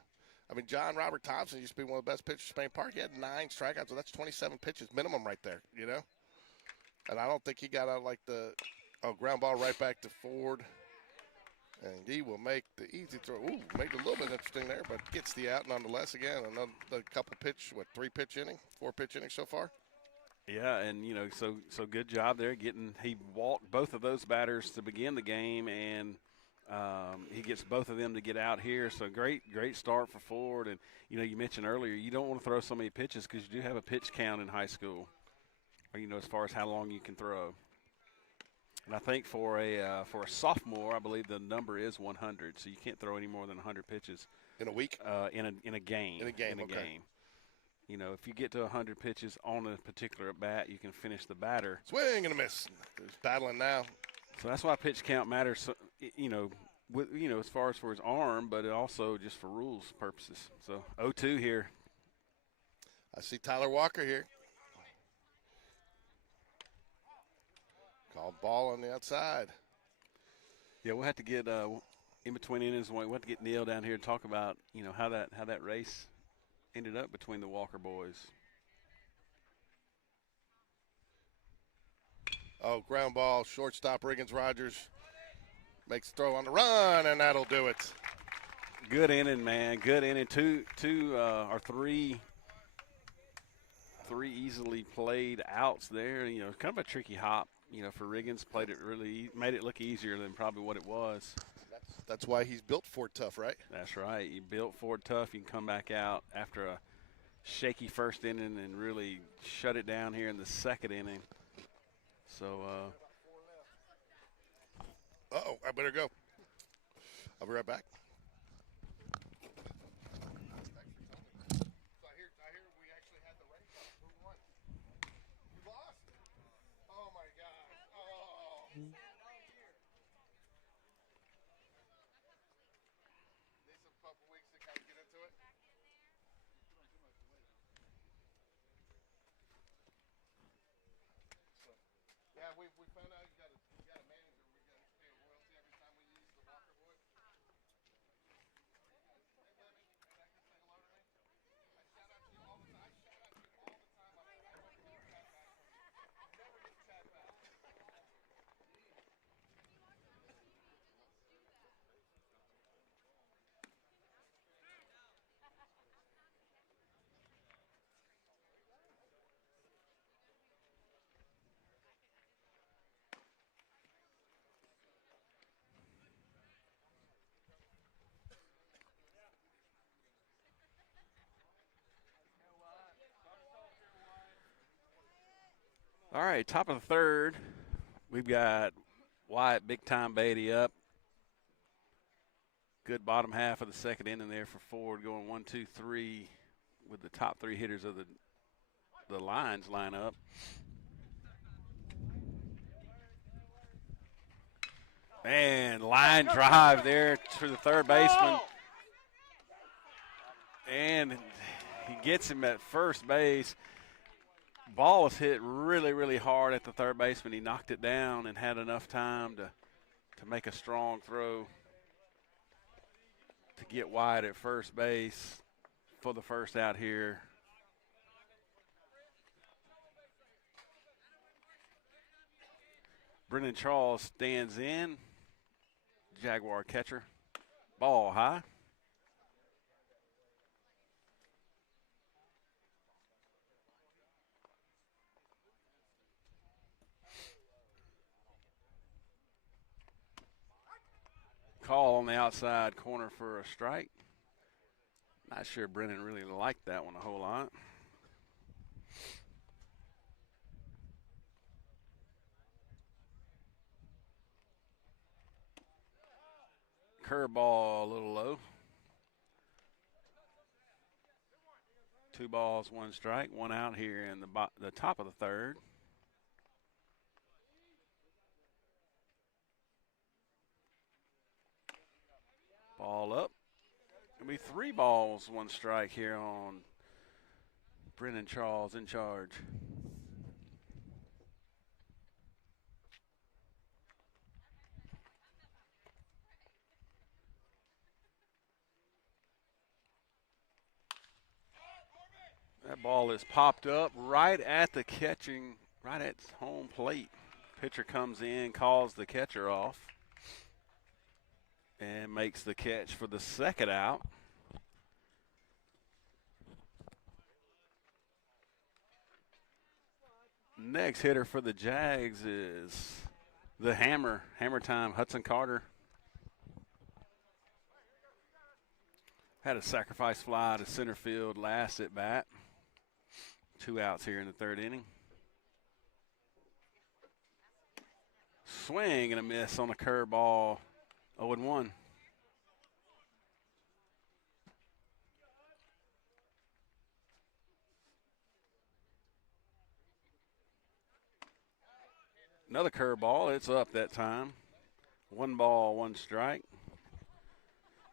I mean, John Robert Thompson used to be one of the best pitchers in Spain Park. He had 9 strikeouts, so that's 27 pitches minimum right there, And I don't think he got out ground ball right back to Ford. And he will make the easy throw. Ooh, made it a little bit interesting there, but gets the out nonetheless. Again, another couple pitch, 3-pitch inning, 4-pitch inning so far. Yeah, and so good job there he walked both of those batters to begin the game, and he gets both of them to get out here. So great start for Ford. And you mentioned earlier you don't want to throw so many pitches because you do have a pitch count in high school, or, as far as how long you can throw. And I think for a sophomore, I believe the number is 100. So you can't throw any more than 100 pitches in a week. In a game. In a game. If you get to 100 pitches on a particular at bat, you can finish the batter. Swing and a miss. He's battling now. So that's why pitch count matters. As far as for his arm, but also just for rules purposes. So 0-2 here. I see Tyler Walker here. Called ball on the outside. Yeah, we'll have to get in between innings. We'll have to get Neil down here and talk about how that race ended up between the Walker boys. Oh, ground ball, shortstop Riggins Rogers makes the throw on the run, and that'll do it. Good inning, man. Good inning. Three easily played outs there. Kind of a tricky hop. For Riggins, made it look easier than probably what it was. That's why he's built Ford tough, right? That's right. You built Ford tough. You can come back out after shaky first inning and really shut it down here in the second inning. So, Uh-oh, I better go. I'll be right back. So I hear we actually had the rain call. Who won? You lost? Oh, my God. Oh. Need some couple weeks to kind of get into it? So, yeah, we found out you got a manager. We got to pay a royalty every time we use the Walker wood. all right, top of the third. We've got Wyatt Big Time Beatty up. Good bottom half of the second inning there for Ford, going 1, 2, 3 with the top three hitters of the Lions line up. And line drive there to the third baseman. And he gets him at first base. Ball was hit really, really hard at the third baseman. He knocked it down and had enough time to make a strong throw to get wide at first base for the first out here. Brennan Charles stands in. Jaguar catcher. Ball high. Call on the outside corner for a strike. Not sure Brennan really liked that one a whole lot. Curveball a little low. 2 balls, 1 strike, 1 out here in the top of the third. Ball up. It'll be 3 balls, 1 strike here on Brennan Charles in charge. That ball is popped up right at home plate. Pitcher comes in, calls the catcher off, and makes the catch for the second out. Next hitter for the Jags is the hammer time, Hudson Carter. Had a sacrifice fly to center field last at bat. 2 outs here in the third inning. Swing and a miss on a curveball. 0-1. Another curveball. It's up that time. 1 ball, 1 strike.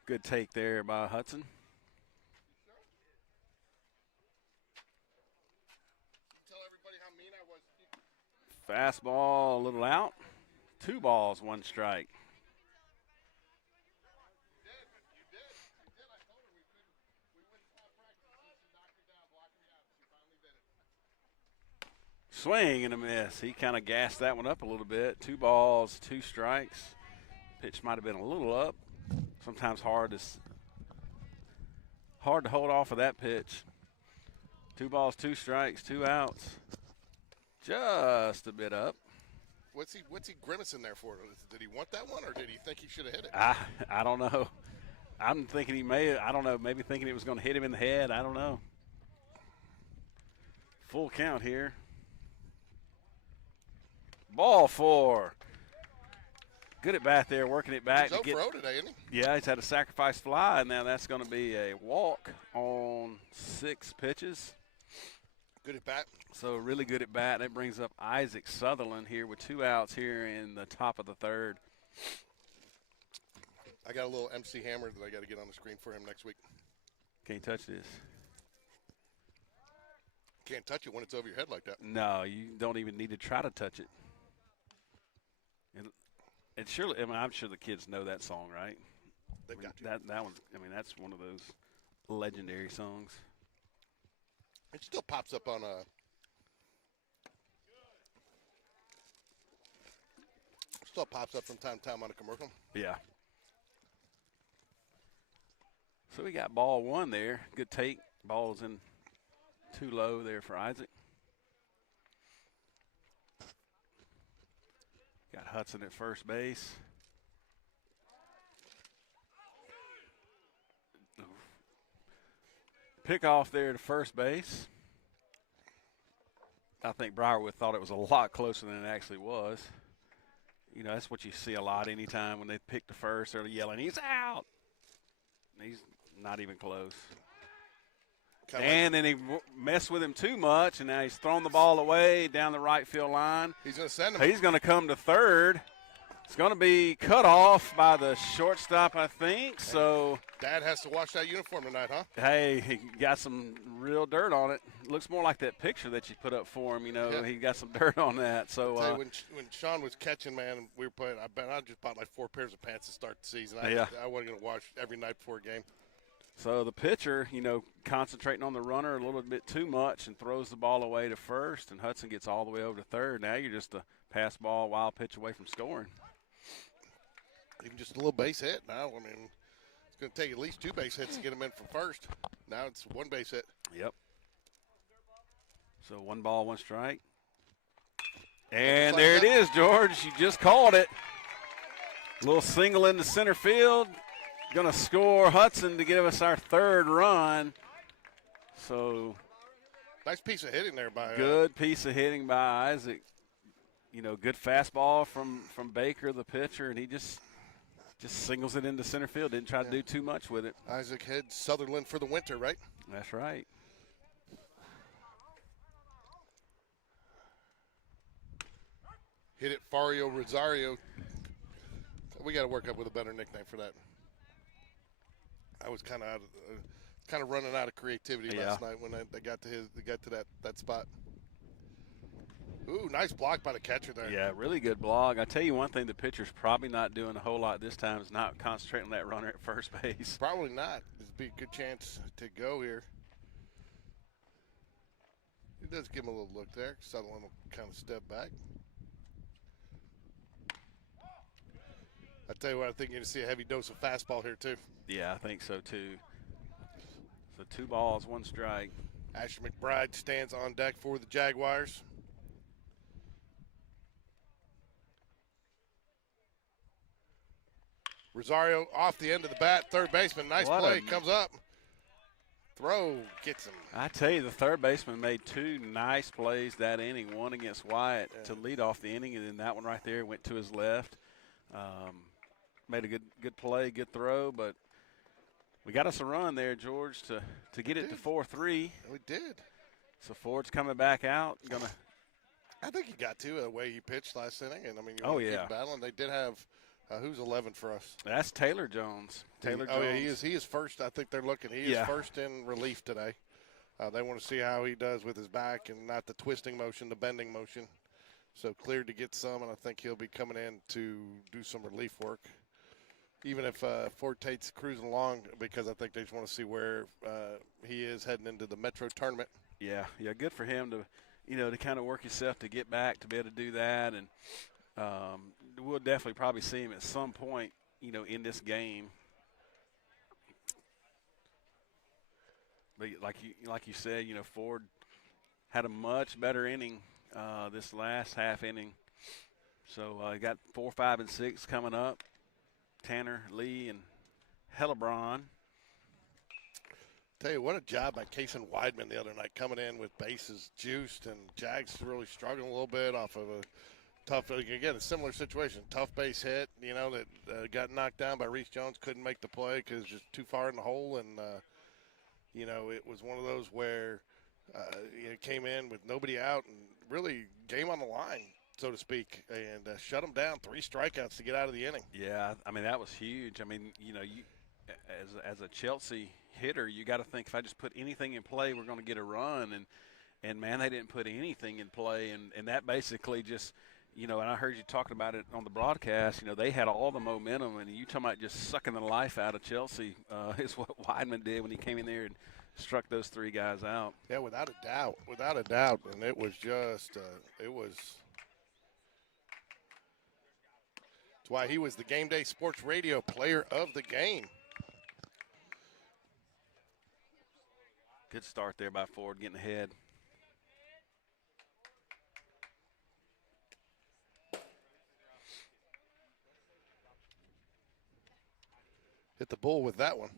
Good take there by Hudson. Fastball a little out. 2 balls, 1 strike. Swing and a miss. He kind of gassed that one up a little bit. 2 balls, 2 strikes. Pitch might have been a little up. Sometimes hard to hold off of that pitch. 2 balls, 2 strikes, 2 outs. Just a bit up. What's he grimacing there for? Did he want that one, or did he think he should have hit it? I don't know. I'm thinking maybe thinking it was going to hit him in the head. I don't know. Full count here. Ball 4. Good at bat there, working it back. He's 0 for 0 today, isn't he? Yeah, he's had a sacrifice fly, and now that's going to be a walk on 6 pitches. Good at bat. So really good at bat. That brings up Isaac Sutherland here with 2 outs here in the top of the 3rd. I got a little MC Hammer that I got to get on the screen for him next week. Can't touch this. Can't touch it when it's over your head like that. No, you don't even need to try to touch it. And surely, I mean, I'm sure the kids know that song, right? They've got to. That one's, I mean, that's one of those legendary songs. It still pops up on from time to time on a commercial. Yeah. So we got ball 1 there. Good take. Ball's in too low there for Isaac. Got Hudson at first base. Pick off there to first base. I think Briarwood thought it was a lot closer than it actually was. You know, that's what you see a lot anytime when they pick the first, they're yelling, "He's out!" And he's not even close. And then he messed with him too much, and now he's thrown the ball away down the right field line. He's going to send him. He's going to come to third. It's going to be cut off by the shortstop, I think. So Dad has to wash that uniform tonight, huh? hey, he got some real dirt on it. Looks more like that picture that you put up for him. You know, Yeah. he got some dirt on that. So when Sean was catching, man, we were playing. I just bought like 4 pairs of pants to start the season. I wasn't going to wash every night before a game. So the pitcher, you know, concentrating on the runner a little bit too much and throws the ball away to first, and Hudson gets all the way over to third. Now you're just a pass ball, wild pitch away from scoring. Even just a little base hit now. I mean, it's going to take at least 2 base hits to get him in from first. Now it's 1 base hit. Yep. So 1 ball, 1 strike. And there it is, George. You just called it. Little single into center field. Going to score Hudson to give us our 3rd run. So nice piece of hitting there by good piece of hitting by Isaac. You know, good fastball from Baker, the pitcher, and he just singles it into center field. Didn't try to do too much with it. Isaac heads Sutherland for the winter, right? That's right. Hit it Fario Rosario. We got to work up with a better nickname for that. I was kind of running out of creativity last night when they got to that spot. Ooh, nice block by the catcher there. Yeah, really good block. I tell you one thing, the pitcher's probably not doing a whole lot this time is not concentrating on that runner at first base. Probably not. There'd be a good chance to go here. He does give him a little look there. Sutherland will kind of step back. I tell you what, I think you're going to see a heavy dose of fastball here too. Yeah, I think so too. So 2 balls, 1 strike. Asher McBride stands on deck for the Jaguars. Rosario off the end of the bat, third baseman. Nice play, comes up. Throw, gets him. I tell you, the third baseman made 2 nice plays that inning. One against Wyatt to lead off the inning, and then that one right there went to his left. Made a good play, good throw, but we got us a run there, George, to get it to 4-3. We did. So Ford's coming back out. I think he got to the way he pitched last inning, and I mean, keep battling. They did have who's 11 for us? That's Taylor Jones. Jones. Yeah, he is first. I think they're looking. He is first in relief today. They want to see how he does with his back and not the twisting motion, the bending motion. So cleared to get some, and I think he'll be coming in to do some relief work. Even if Ford Tate's cruising along, because I think they just want to see where he is heading into the Metro tournament. Yeah, good for him to kind of work himself to get back, to be able to do that. And we'll definitely probably see him at some point, in this game. But like you said, Ford had a much better inning this last half inning. So got 4, 5, and 6 coming up. Tanner, Lee, and Hellebron. Tell you what a job by Kason Weidman the other night, coming in with bases juiced, and Jags really struggling a little bit off of a tough, again, a similar situation. Tough base hit, that got knocked down by Reese Jones, couldn't make the play because just too far in the hole, and it was one of those where it came in with nobody out and really game on the line, so to speak, and shut them down. 3 strikeouts to get out of the inning. Yeah, I mean, that was huge. I mean, you as a Chelsea hitter, you got to think if I just put anything in play, we're going to get a run. And man, they didn't put anything in play. And that basically just, and I heard you talking about it on the broadcast, they had all the momentum. And you talking about just sucking the life out of Chelsea is what Weidman did when he came in there and struck those 3 guys out. Yeah, without a doubt. Without a doubt. And it was just, that's why he was the Game Day Sports Radio Player of the Game. Good start there by Ford, getting ahead. Hit the bull with that one.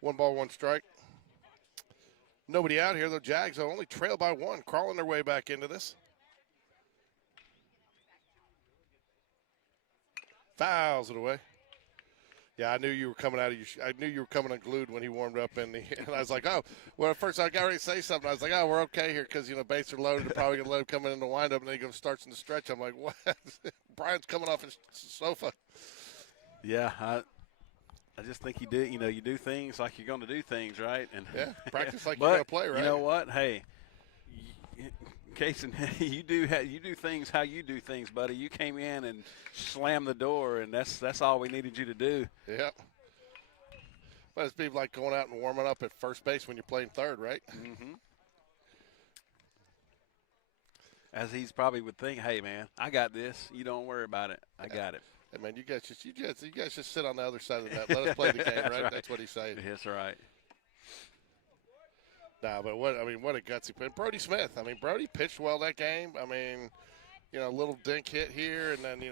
1 ball, 1 strike. Nobody out here. The Jags are only trailed by 1, crawling their way back into this. Fouls it away. Yeah, I knew you were coming I knew you were coming unglued when he warmed up, and I was like, oh. Well, at first I got ready to say something. I was like, oh, we're okay here because bases are loaded. They're probably gonna let him come in the windup, and then he starts in the stretch. I'm like, what? Brian's coming off his sofa. Yeah, I just think you do things like you're going to do things, right? And yeah, practice like you're going to play, right? You know what? Hey, Kason, you do things how you do things, buddy. You came in and slammed the door, and that's all we needed you to do. Yeah. But it's be like going out and warming up at first base when you're playing third, right? Mm-hmm. As he's probably would think, hey, man, I got this. You don't worry about it. I got it. Hey, man, you guys just sit on the other side of the net. Let us play the game, right? That's what he's saying. That's right. Nah, but what a gutsy play. Brody Smith. Brody pitched well that game. A little dink hit here, and then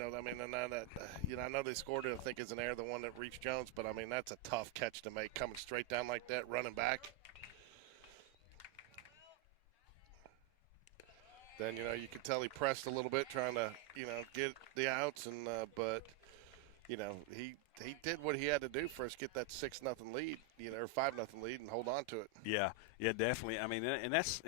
I know they scored it. I think is an error, the one that reached Jones. But that's a tough catch to make, coming straight down like that, running back. Then you could tell he pressed a little bit, trying to get the outs, and but he did what he had to do for us, get that 6-0 lead, or 5-0 lead, and hold on to it. Yeah, definitely. And that's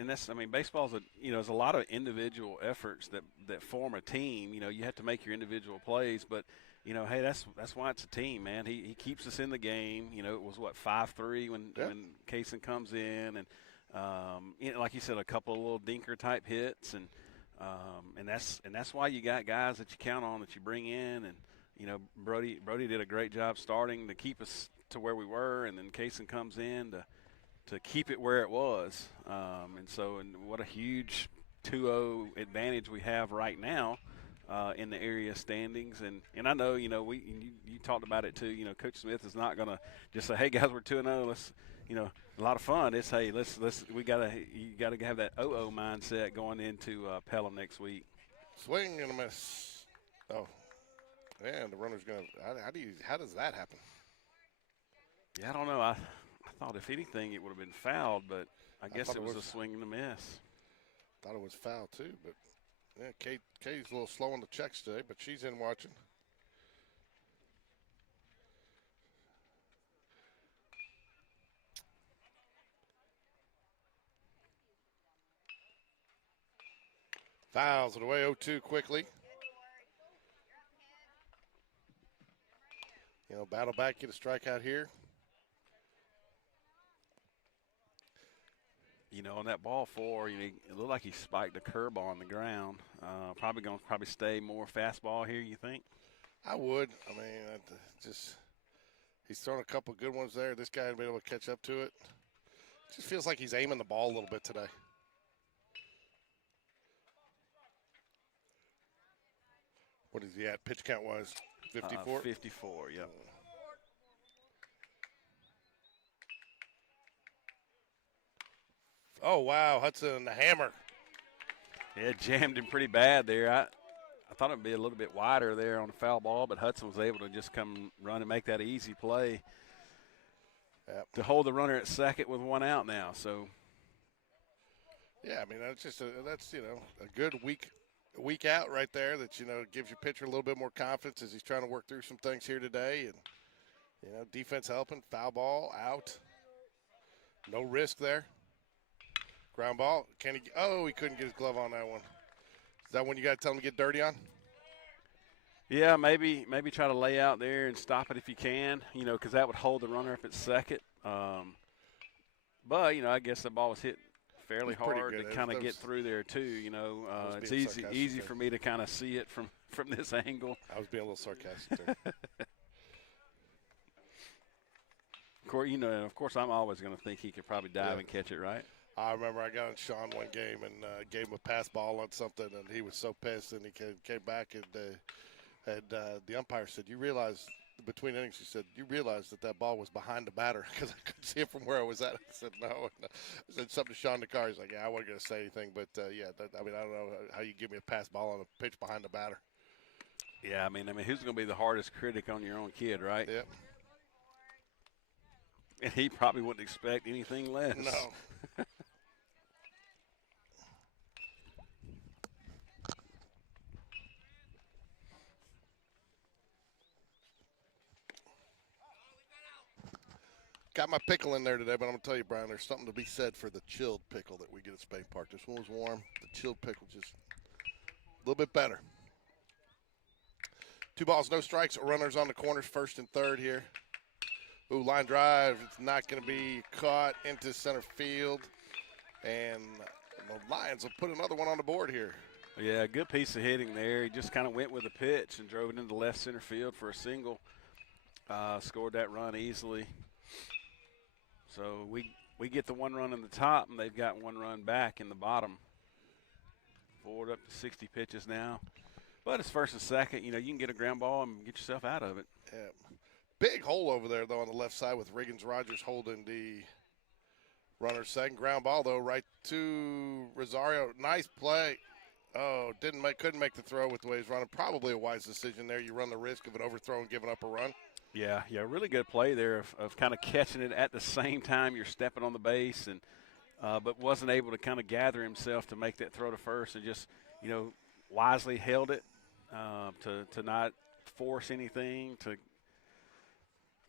baseball's there's a lot of individual efforts that form a team. You have to make your individual plays, but hey, that's why it's a team, man. He keeps us in the game. It was 5-3 when Kason comes in, and like you said, a couple of little dinker type hits, and that's why you got guys that you count on, that you bring in, and Brody did a great job starting to keep us to where we were, and then Kason comes in to keep it where it was, and what a huge 2-0 advantage we have right now in the area standings, and I know you talked about it too. Coach Smith is not going to just say, hey guys, we're 2-0, let's a lot of fun. It's hey, you gotta have that 0-0 mindset going into Pelham next week. Swing and a miss. Oh, man, the runner's gonna. How does that happen? Yeah, I don't know. I thought if anything it would have been fouled, but I guess it was a swing and a miss. Thought it was foul too, but yeah, Katie's a little slow on the checks today, but she's in watching. Fouls it away, 0-2 quickly. Battle back, get a strikeout here. On that ball 4, it looked like he spiked a curveball on the ground. Probably going to stay more fastball here, you think? I would. He's thrown a couple good ones there. This guy had been able to catch up to it. Just feels like he's aiming the ball a little bit today. What is he at? Pitch count was 54? 54, yep. Oh, wow. Hudson, the hammer. Yeah, jammed him pretty bad there. I thought it would be a little bit wider there on the foul ball, but Hudson was able to just come run and make that easy play. to hold the runner at second with one out now. So, yeah, I mean that's just that's a good week out right there. That gives your pitcher a little bit more confidence as he's trying to work through some things here today, and defense helping. Foul ball out, no risk there. Ground ball. Can he? Oh, he couldn't get his glove on that one. Is that one you got to tell him to get dirty on? yeah, maybe try to lay out there and stop it if you can, because that would hold the runner if it's second. But, I guess the ball was hit fairly hard to kind of get through there too. It's easy for me to kind of see it from this angle. I was being a little sarcastic there. Of course, I'm always going to think he could probably dive and catch it, right? I remember I got on Sean one game and gave him a pass ball on something, and he was so pissed, and he came back and the umpire said, "You realize between innings," he said, "you realize that ball was behind the batter," because I couldn't see it from where I was at. I said, "No." And I said something to Sean in the car. He's like, "Yeah, I wasn't going to say anything, but I don't know how you give me a pass ball on a pitch behind the batter." Yeah, I mean, who's going to be the hardest critic on your own kid, right? Yep. And he probably wouldn't expect anything less. No. Got my pickle in there today, but I'm going to tell you, Brian, there's something to be said for the chilled pickle that we get at Spain Park. This one was warm. The chilled pickle just a little bit better. 2 balls, no strikes. Runners on the corners, first and third here. Ooh, line drive. It's not going to be caught into center field. And the Lions will put another one on the board here. Yeah, good piece of hitting there. He just kind of went with a pitch and drove it into left center field for a single. Scored that run easily. So we get the 1 run in the top, and they've got 1 run back in the bottom. Forward up to 60 pitches now. But it's first and second. You can get a ground ball and get yourself out of it. Yeah. Big hole over there, though, on the left side with Riggins Rogers holding the runner second. Ground ball, though, right to Rosario. Nice play. Oh, couldn't make the throw with the way he's running. Probably a wise decision there. You run the risk of an overthrow and giving up a run. Yeah, really good play there of kind of catching it at the same time you're stepping on the base, and but wasn't able to kind of gather himself to make that throw to first, and just wisely held it to not force anything to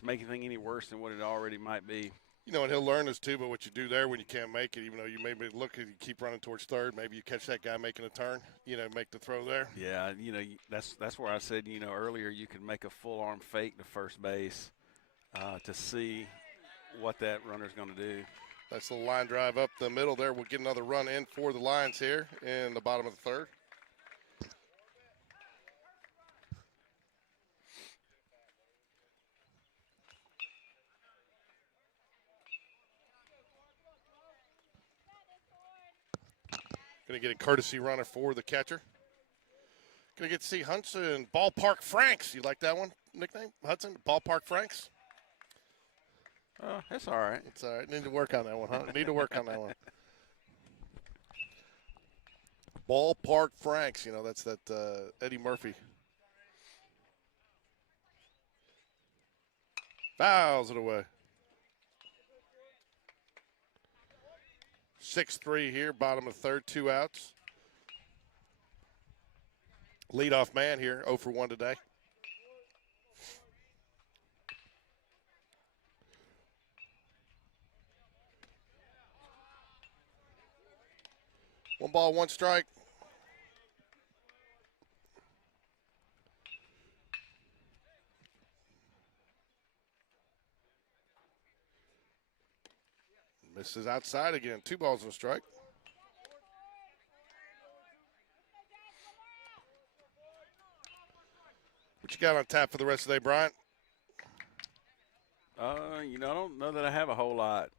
make anything any worse than what it already might be. And he'll learn this too, but what you do there when you can't make it, even though you maybe look and you keep running towards third, maybe you catch that guy making a turn, make the throw there. Yeah, that's where I said, earlier you could make a full arm fake to first base to see what that runner's going to do. Nice little line drive up the middle there. We'll get another run in for the Lions here in the bottom of the third. Going to get a courtesy runner for the catcher. Going to get to see Hudson Ballpark Franks. You like that one nickname, Hudson? Ballpark Franks? Oh, that's all right. It's all right. Need to work on that one, huh? Need to work on that one. Ballpark Franks. That's that Eddie Murphy. Fouls it away. 6-3 here, bottom of the third, 2 outs. Leadoff man here, 0 for 1 today. One ball, 1 strike. Misses outside again. 2 balls and a strike. What you got on tap for the rest of the day, Brian? I don't know that I have a whole lot.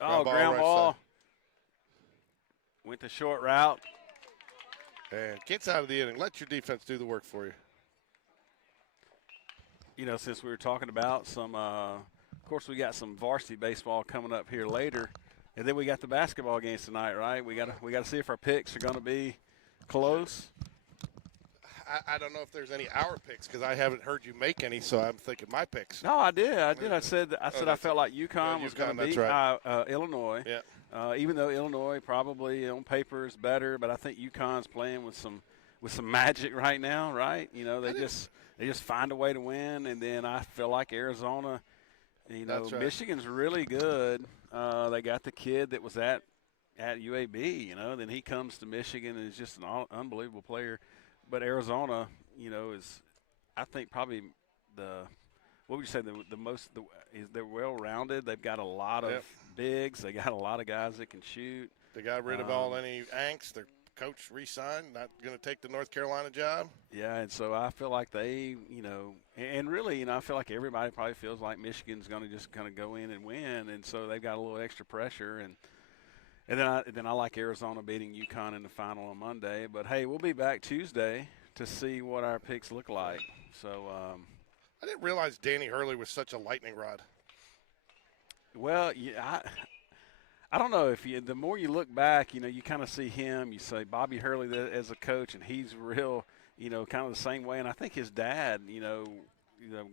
Ground ball, ground right ball. side. Went the short route. And gets out of the inning. Let your defense do the work for you. Since we were talking about some, of course, we got some varsity baseball coming up here later, and then we got the basketball games tonight, right? We got to see if our picks are going to be close. I don't know if there's any our picks because I haven't heard you make any, so I'm thinking my picks. No, I did. I said I felt like UConn was going UConn, to beat that's right. Illinois. Yeah. Even though Illinois probably on paper is better, but I think UConn's playing with some magic right now, right? You know, they just find a way to win, and then I feel like Arizona, you know, Right. Michigan's really good. They got the kid that was at UAB, you know, then he comes to Michigan and is just an unbelievable player. But Arizona, you know, is I think probably what would you say they're well-rounded. They've got a lot of bigs. They got a lot of guys that can shoot. They got rid of all any angst. Their coach re-signed, not going to take the North Carolina job. Yeah, and so I feel like they, you know, and really, you know, I feel like everybody probably feels like Michigan's going to just kind of go in and win, and so they've got a little extra pressure. And then I like Arizona beating UConn in the final on Monday. But, hey, we'll be back Tuesday to see what our picks look like. So I didn't realize Danny Hurley was such a lightning rod. well, yeah, I don't know if the more you look back, you know, you kind of see him. You say Bobby Hurley as a coach, and he's real, you know, kind of the same way. And I think his dad, you know,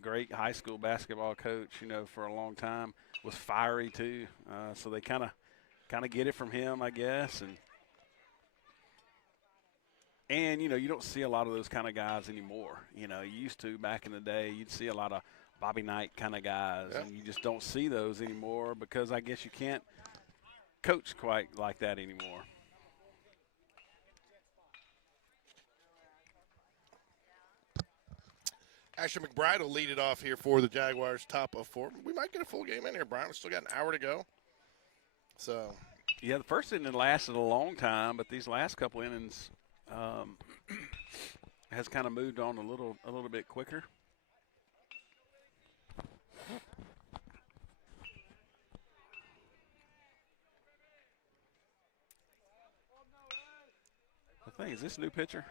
great high school basketball coach, you know, for a long time, was fiery too. So they kind of get it from him, I guess. And you know, you don't see a lot of those kind of guys anymore. You know, you used to back in the day, you'd see a lot of Bobby Knight kind of guys, and you just don't see those anymore because I guess you can't coach quite like that anymore. Asher McBride will lead it off here for the Jaguars, top of 4. We might get a full game in here, Brian. We still got an hour to go. So, yeah, the first inning lasted a long time, but these last couple innings has kind of moved on a little bit quicker. I think, is this a new pitcher?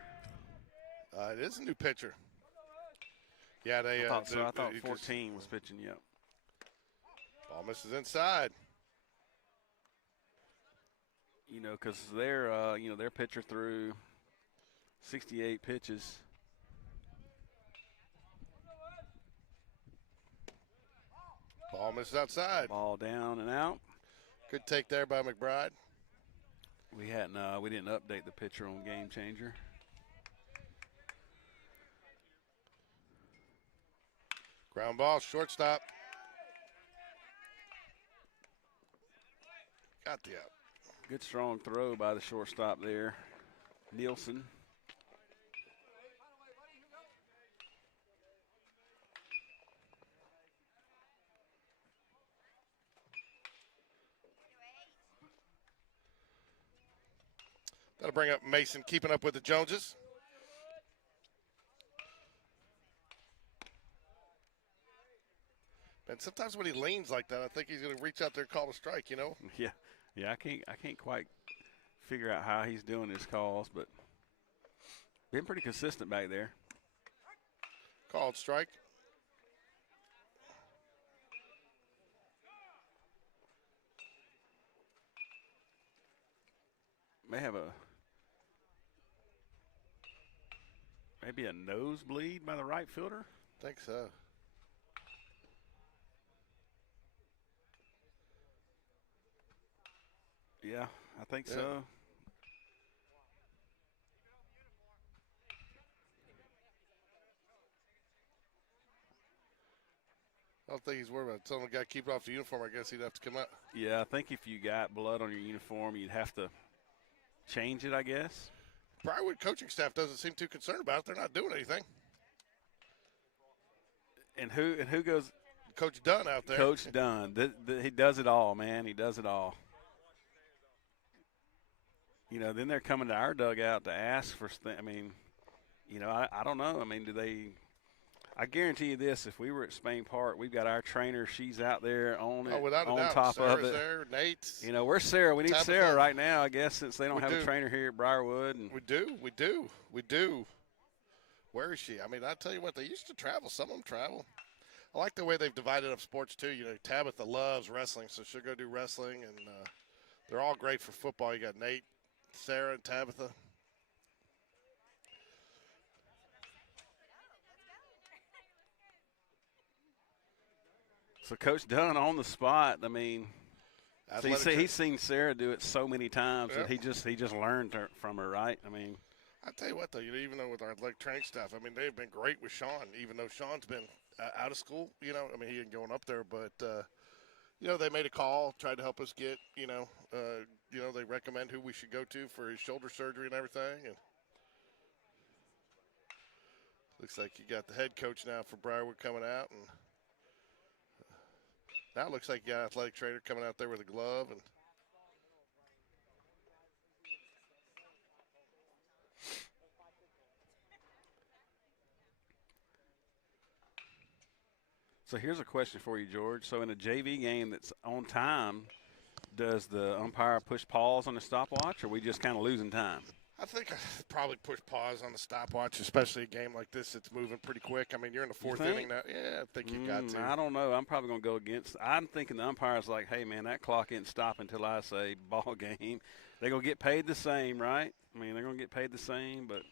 It is a new pitcher. Yeah, they. I thought so. I thought 14 was pitching. Yep. Ball misses inside. You know, because their pitcher threw 68 pitches. Ball misses outside. Ball down and out. Good take there by McBride. We didn't update the pitcher on Game Changer. Ground ball, shortstop. Got the out. Good strong throw by the shortstop there, Nielsen. That'll bring up Mason, keeping up with the Joneses. And sometimes when he leans like that, I think he's going to reach out there and call a strike, you know? Yeah, I can't quite figure out how he's doing his calls, but been pretty consistent back there. Called strike. May have maybe a nosebleed by the right fielder. Think so. Yeah, I think so. I don't think he's worried about it. Telling the guy to keep it off the uniform, I guess he'd have to come out. Yeah, I think if you got blood on your uniform, you'd have to change it, I guess. Briarwood coaching staff doesn't seem too concerned about it. They're not doing anything. And who goes? Coach Dunn out there. Coach Dunn. He does it all, man. He does it all. You know, then they're coming to our dugout to ask for – I mean, you know, I don't know. I mean, do they – I guarantee you this. If we were at Spain Park, we've got our trainer. She's out there on it, without a on doubt. top Sarah's of it. there, Nate's. You know, where's Sarah? We need Tabitha. Sarah right now, I guess, since they don't have a trainer here at Briarwood. And We do. Where is she? I mean, I tell you what, they used to travel. Some of them travel. I like the way they've divided up sports, too. You know, Tabitha loves wrestling, so she'll go do wrestling. And they're all great for football. You got Nate, Sarah, and Tabitha. So Coach Dunn on the spot. I mean, he's seen Sarah do it so many times that he just learned from her, right? I mean, I tell you what, though, even though with our athletic training staff, I mean, they've been great with Sean, even though Sean's been out of school. I mean, he ain't going up there, but they made a call, tried to help us get, they recommend who we should go to for his shoulder surgery and everything. And looks like you got the head coach now for Briarwood coming out, and now it looks like you got an athletic trainer coming out there with a glove. And so here's a question for you, George. So in a JV game that's on time, does the umpire push pause on the stopwatch, or are we just kind of losing time? I think I'd probably push pause on the stopwatch, especially a game like this that's moving pretty quick. I mean, you're in the fourth inning now. Yeah, I think you got to. I don't know. I'm probably going to go against. I'm thinking the umpire's like, hey, man, that clock isn't stopping until I say ball game. They're going to get paid the same, right? I mean, they're going to get paid the same, but.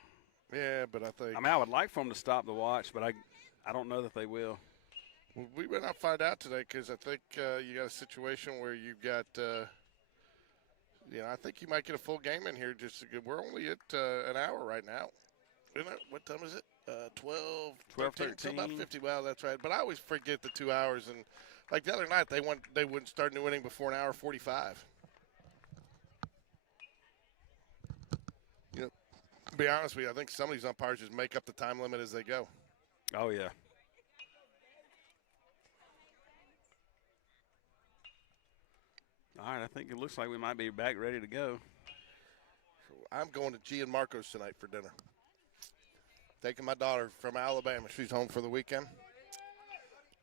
Yeah, but I think. I mean, I would like for them to stop the watch, but I don't know that they will. Well, we may not find out today because I think you got a situation where you've got I think you might get a full game in here. We're only at an hour right now. Isn't it? What time is it? 12:13. So about 50. Well, that's right. But I always forget the 2 hours. And like the other night, they wouldn't start new inning before an hour 45. To be honest with you, I think some of these umpires just make up the time limit as they go. Oh, yeah. All right, I think it looks like we might be back ready to go. So I'm going to G and Marcos tonight for dinner. Taking my daughter from Alabama. She's home for the weekend.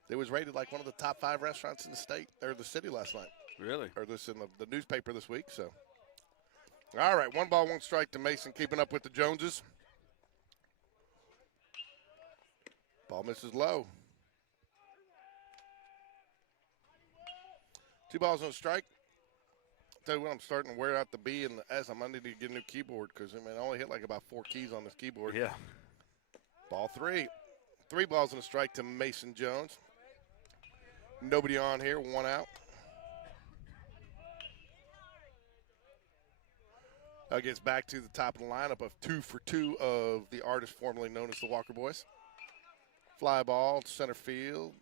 It was rated like one of the top 5 restaurants in the state or the city last night. Really? Or this in the newspaper this week. So, all right, 1 ball, 1 strike to Mason, keeping up with the Joneses. Ball misses low. 2 balls and a strike. Tell you what, I'm starting to wear out the B and the S. I might need to get a new keyboard because I only hit like about 4 keys on this keyboard. Yeah. Ball 3. 3 balls and a strike to Mason Jones. Nobody on here, 1 out. Now gets back to the top of the lineup of 2 for 2 of the artist formerly known as the Walker Boys. Fly ball, center field,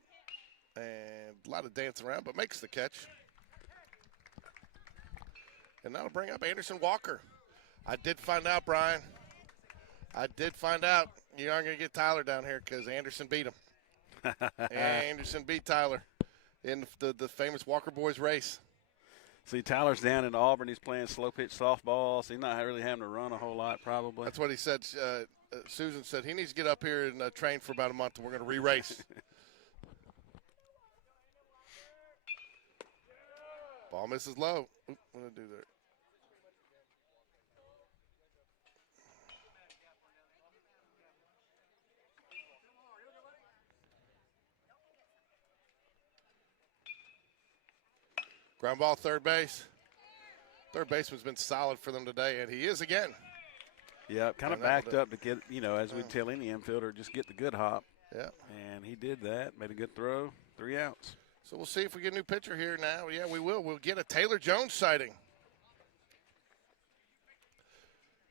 and a lot of dancing around, but makes the catch. And that'll bring up Anderson Walker. I did find out, Brian. You aren't going to get Tyler down here because Anderson beat him. Anderson beat Tyler in the famous Walker Boys race. See, Tyler's down in Auburn. He's playing slow pitch softball, so he's not really having to run a whole lot probably. That's what he said. Susan said he needs to get up here and train for about a month, and we're going to re-race. Ball misses low. Oop, what did I do there? Ground ball, third base. Third baseman's been solid for them today, and he is again. Yeah, kind of backed up to get, as we tell any infielder, just get the good hop. Yeah. And he did that, made a good throw, 3 outs. So we'll see if we get a new pitcher here now. Yeah, we will. We'll get a Taylor Jones sighting.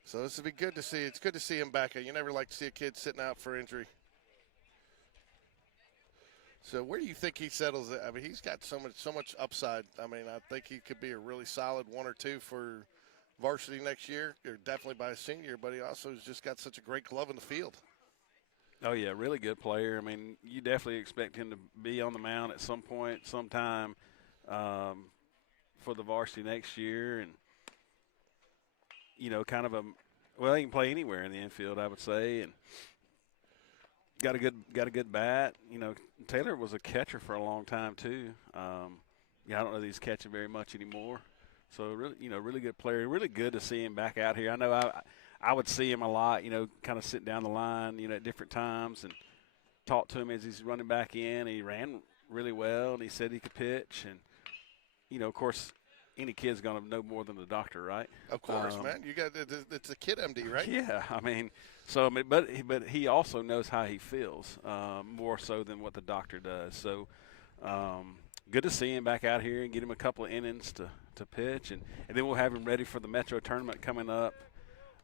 So this will be good to see. It's good to see him back. You never like to see a kid sitting out for injury. So where do you think he settles it? I mean, he's got so much upside. I mean, I think he could be a really solid 1 or 2 for varsity next year, or definitely by a senior, but he also has just got such a great glove in the field. Oh, yeah, really good player. I mean, you definitely expect him to be on the mound at some point, sometime for the varsity next year. And, kind of he can play anywhere in the infield, I would say. And got a good bat. Taylor was a catcher for a long time too. I don't know that he's catching very much anymore. So really, really good player. Really good to see him back out here. I know I would see him a lot. Kind of sitting down the line, at different times and talk to him as he's running back in. He ran really well, and he said he could pitch. And of course, any kid's gonna know more than the doctor, right? Of course, man. You got it's a kid MD, right? Yeah, I mean, so but he also knows how he feels more so than what the doctor does. So Good to see him back out here and get him a couple of innings to pitch, and then we'll have him ready for the Metro tournament coming up.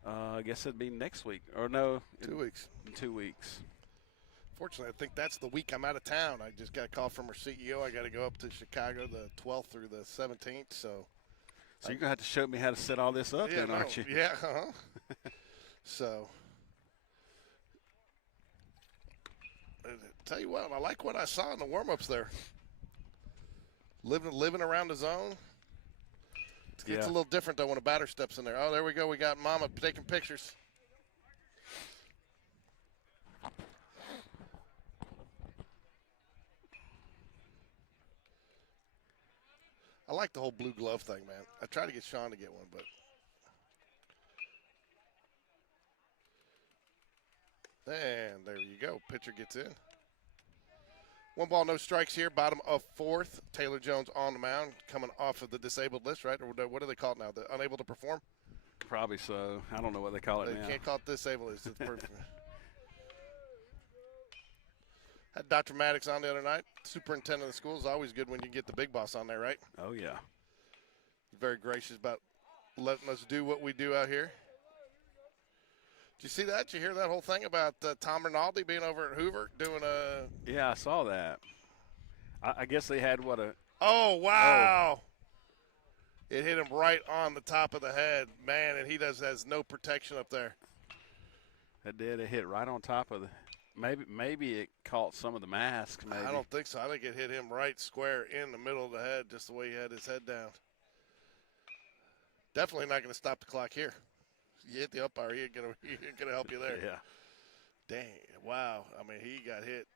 I guess it'd be next week, or no, 2 weeks. In 2 weeks. Fortunately, I think that's the week I'm out of town. I just got a call from our CEO. I got to go up to Chicago the 12th through the 17th. So you're going to have to show me how to set all this up then, aren't you? Yeah, So, tell you what, I like what I saw in the warm-ups there. Living around the zone. It's a little different, though, when a batter steps in there. Oh, there we go. We got Mama taking pictures. I like the whole blue glove thing, man. I tried to get Sean to get one, but. And there you go. Pitcher gets in. 1 ball, no strikes here. Bottom of 4th. Taylor Jones on the mound, coming off of the disabled list, right? Or what do they call it now? The unable to perform? Probably so. I don't know what they call it now. They can't call it disabled list. It's perfect. Had Dr. Maddox on the other night. Superintendent of the school is always good when you get the big boss on there, right? Oh, yeah. Very gracious about letting us do what we do out here. Did you see that? Did you hear that whole thing about Tom Rinaldi being over at Hoover doing a – Yeah, I saw that. I guess they had what a – Oh, wow. Oh. It hit him right on the top of the head. Man, and he has no protection up there. It did. It hit right on top of the – maybe it caught some of the mask. Maybe. I don't think so. I think it hit him right square in the middle of the head, just the way he had his head down. Definitely not going to stop the clock here. You hit the umpire, he ain't gonna help you there. Yeah. Dang, wow. I mean, he got hit.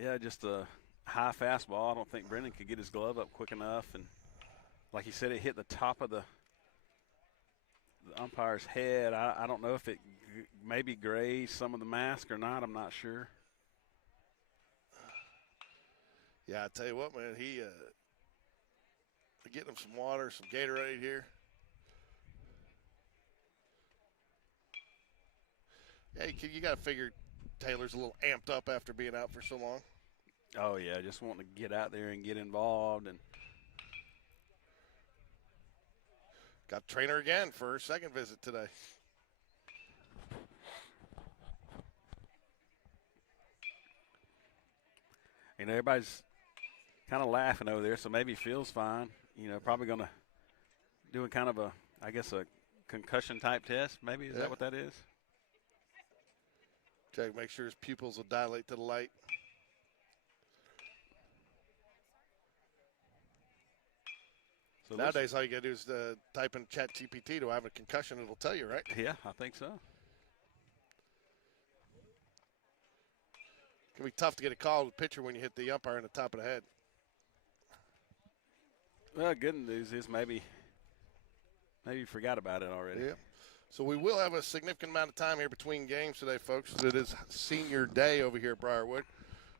Yeah, just a high fastball. I don't think Brendan could get his glove up quick enough. And like you said, it hit the top of the umpire's head. I don't know if it maybe grazed some of the mask or not. I'm not sure. Yeah, I tell you what, man, he getting him some water, some Gatorade here. Yeah, you got to figure Taylor's a little amped up after being out for so long. Oh, yeah, just wanting to get out there and get involved. And got trainer again for her second visit today. you know, everybody's kind of laughing over there, so maybe he feels fine. You know, probably going to doing kind of a concussion type test. Maybe is that what that is? Check, make sure his pupils will dilate to the light. So nowadays, all you got to do is type in ChatGPT to have a concussion. It'll tell you, right? Yeah, I think so. It can be tough to get a call with the pitcher when you hit the umpire in the top of the head. Well, good news is maybe you forgot about it already. Yeah. So we will have a significant amount of time here between games today, folks. It is senior day over here at Briarwood.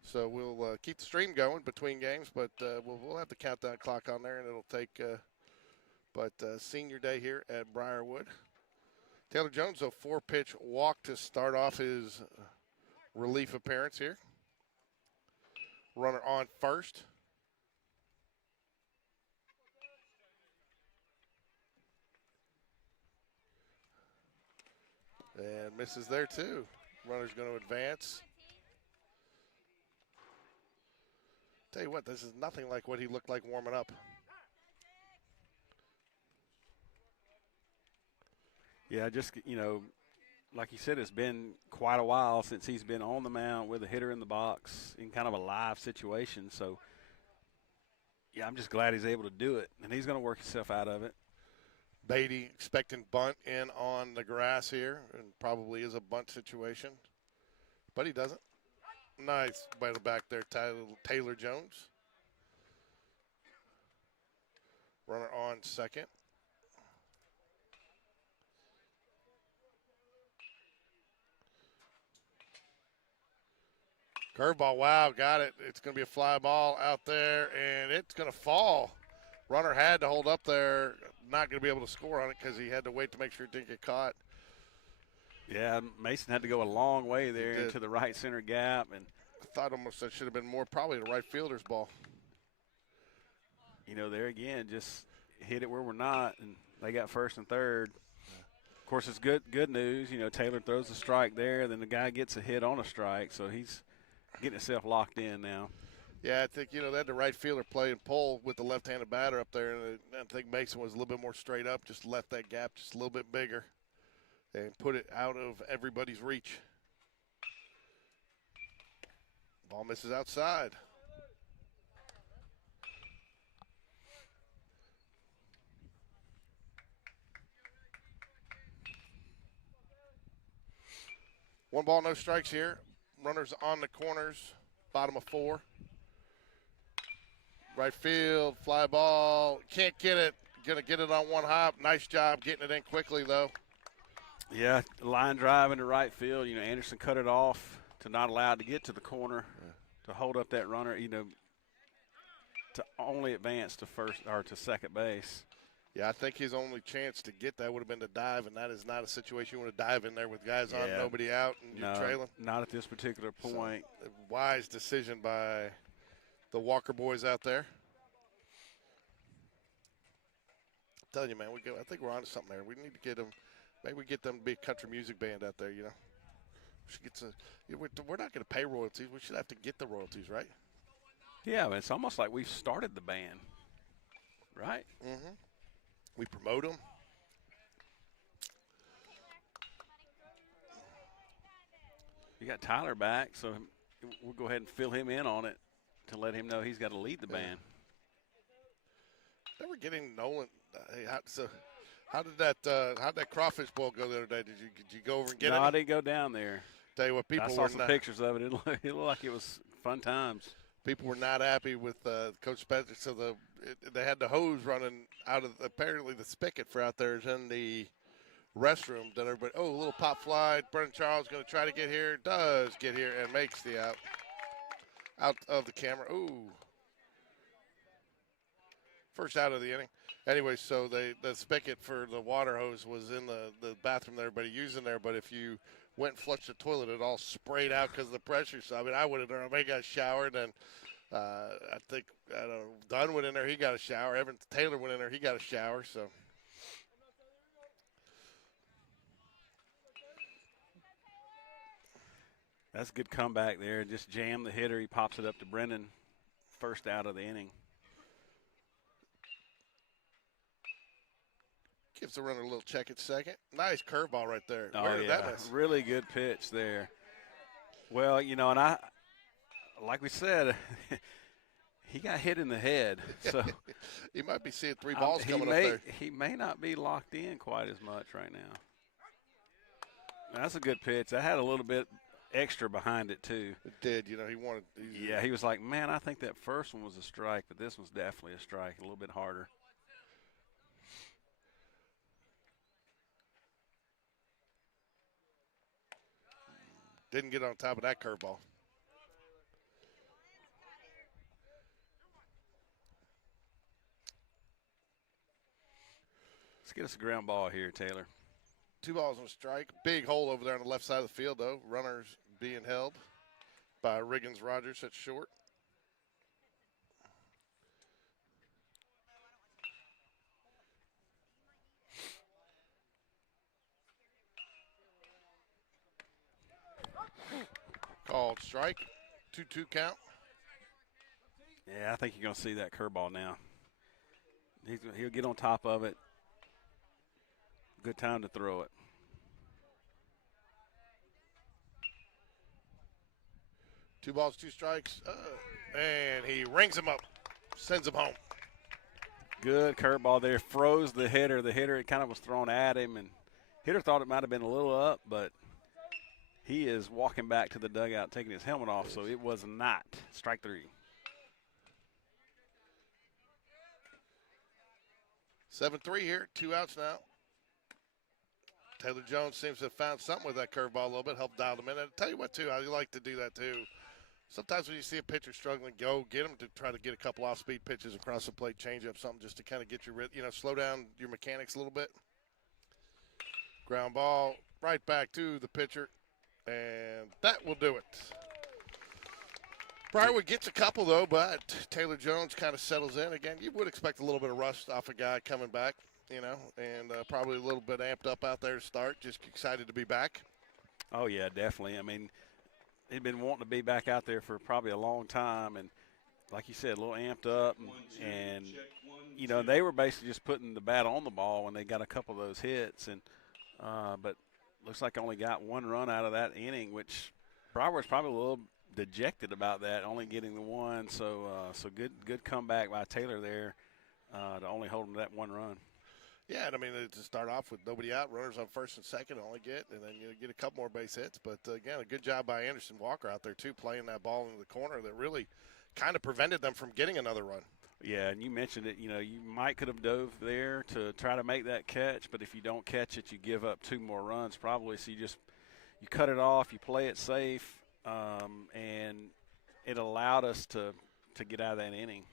So we'll keep the stream going between games, but we'll have the countdown clock on there, and it'll take senior day here at Briarwood. Taylor Jones, a 4-pitch walk to start off his relief appearance here. Runner on first. And misses there, too. Runner's going to advance. Tell you what, this is nothing like what he looked like warming up. Yeah, just, you know, like you said, it's been quite a while since he's been on the mound with a hitter in the box in kind of a live situation. So, yeah, I'm just glad he's able to do it, and he's going to work himself out of it. Beatty expecting bunt in on the grass here, and probably is a bunt situation, but he doesn't. Nice battle back there, Taylor Jones. Runner on second. Curveball, wow, got it. It's going to be a fly ball out there, and it's going to fall. Runner had to hold up there, not going to be able to score on it because he had to wait to make sure it didn't get caught. Yeah, Mason had to go a long way there into the right center gap. And I thought almost that should have been more probably the right fielder's ball. you know, there again, just hit it where we're not, and they got first and third. Of course, it's good news. You know, Taylor throws a strike there, then the guy gets a hit on a strike, so he's getting himself locked in now. Yeah, I think, you know, they had the right fielder playing pull with the left-handed batter up there, and I think Mason was a little bit more straight up, just left that gap just a little bit bigger and put it out of everybody's reach. Ball misses outside. One ball, no strikes here. Runners on the corners, bottom of 4. Right field, fly ball. Can't get it. Going to get it on one hop. Nice job getting it in quickly, though. Yeah, line drive into right field. You know, Anderson cut it off to not allow it to get to the corner, to hold up that runner, you know, to only advance to first or to second base. Yeah, I think his only chance to get that would have been to dive, and that is not a situation you want to dive in there with guys on, nobody out, and you're trailing. Not at this particular point. So, wise decision by the Walker boys out there. I'm telling you, man, I think we're onto something there. We need to get them. Maybe we get them to be a country music band out there. You know, we should get some. We're not going to pay royalties. We should have to get the royalties, right? Yeah, but it's almost like we've started the band, right? Mm-hmm. We promote them. You got Tyler back, so we'll go ahead and fill him in on it to let him know he's got to lead the band. Never getting Nolan. How did that crawfish bowl go the other day? Did you go over and get it? No, I didn't go down there. Tell you what, I saw some pictures of it. It looked like it was fun times. People were not happy with Coach Spencer, so they had the hose running out of apparently the spigot for out there is in the restroom. Then everybody, a little pop fly. Brennan Charles going to try to get here. Does get here and makes the out of the camera. Ooh. First out of the inning. Anyway, so the spigot for the water hose was in the bathroom that everybody using there, but if you went and flushed the toilet, it all sprayed out because of the pressure. So, I mean, I would have done. I got showered, and I think Dunn went in there. He got a shower. Evan Taylor went in there. He got a shower. So, that's a good comeback there. Just jam the hitter. He pops it up to Brennan. First out of the inning. Gives the runner a little check at second. Nice curveball right there. Oh, Where did that miss? Really good pitch there. Well, you know, and like we said, he got hit in the head. So he might be seeing 3 balls coming up there. He may not be locked in quite as much right now. That's a good pitch. That had a little bit extra behind it, too. It did. You know, he was like, man, I think that first one was a strike, but this one's definitely a strike, a little bit harder. Didn't get on top of that curveball. Let's get us a ground ball here, Taylor. 2 balls and a strike. Big hole over there on the left side of the field, though. Runners being held by Riggins Rogers at short. Called strike. 2-2 count. Yeah, I think you're going to see that curveball now. He'll get on top of it. Good time to throw it. Two balls, 2 strikes. And he rings him up. Sends him home. Good curveball there. Froze the hitter. The hitter, it kind of was thrown at him, and hitter thought it might have been a little up, but he is walking back to the dugout, taking his helmet off, so it was not. Strike 3. 7-3 here. 2 outs now. Taylor Jones seems to have found something with that curveball a little bit, helped dial him in. And I'll tell you what, too, I like to do that, too. Sometimes when you see a pitcher struggling, go get him to try to get a couple off-speed pitches across the plate, change up something just to kind of get your, slow down your mechanics a little bit. Ground ball right back to the pitcher, and that will do it. Briarwood gets a couple, though, but Taylor Jones kind of settles in. Again, you would expect a little bit of rust off a guy coming back, and probably a little bit amped up out there to start. Just excited to be back. Oh, yeah, definitely. I mean, he'd been wanting to be back out there for probably a long time, and like you said, a little amped up, and they were basically just putting the bat on the ball when they got a couple of those hits, and but looks like only got one run out of that inning, which Briarwood's probably a little dejected about that, only getting the one. So good comeback by Taylor there to only hold him to that one run. Yeah, and I mean, to start off with nobody out, runners on first and second only get, and then you get a couple more base hits. But, again, a good job by Anderson Walker out there, too, playing that ball into the corner that really kind of prevented them from getting another run. Yeah, and you mentioned it, you might could have dove there to try to make that catch, but if you don't catch it, you give up 2 more runs probably. So you cut it off, you play it safe, and it allowed us to get out of that inning.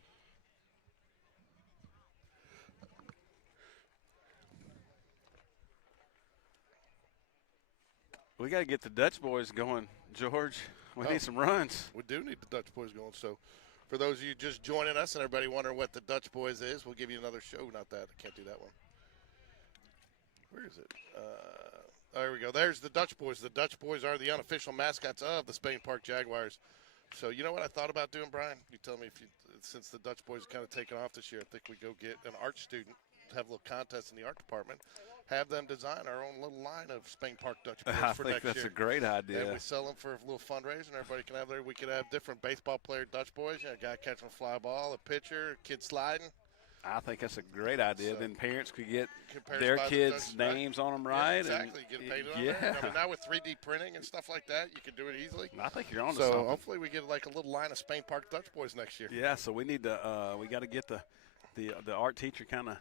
We got to get the Dutch boys going, George. We need some runs. We do need the Dutch boys going. So, for those of you just joining us and everybody wondering what the Dutch boys is, we'll give you another show. Not that. I can't do that one. Where is it? There we go. There's the Dutch boys. The Dutch boys are the unofficial mascots of the Spain Park Jaguars. So, you know what I thought about doing, Brian? You tell me since the Dutch boys are kind of taken off this year, I think we go get an art student, have a little contest in the art department, have them design our own little line of Spain Park Dutch boys for next year. I think that's a great idea. And we sell them for a little fundraiser, and everybody can have there. We could have different baseball player Dutch boys. A guy catching a fly ball, a pitcher, a kid sliding. I think that's a great idea. So, then parents could get parents their buy the kids' Dutch, names on them, right? Yeah, exactly. Get painted on there. I mean, now with 3D printing and stuff like that, you can do it easily. I think you're on to So something. hopefully we get like a little line of Spain Park Dutch boys next year. Yeah, so we need to we got to get the art teacher kind of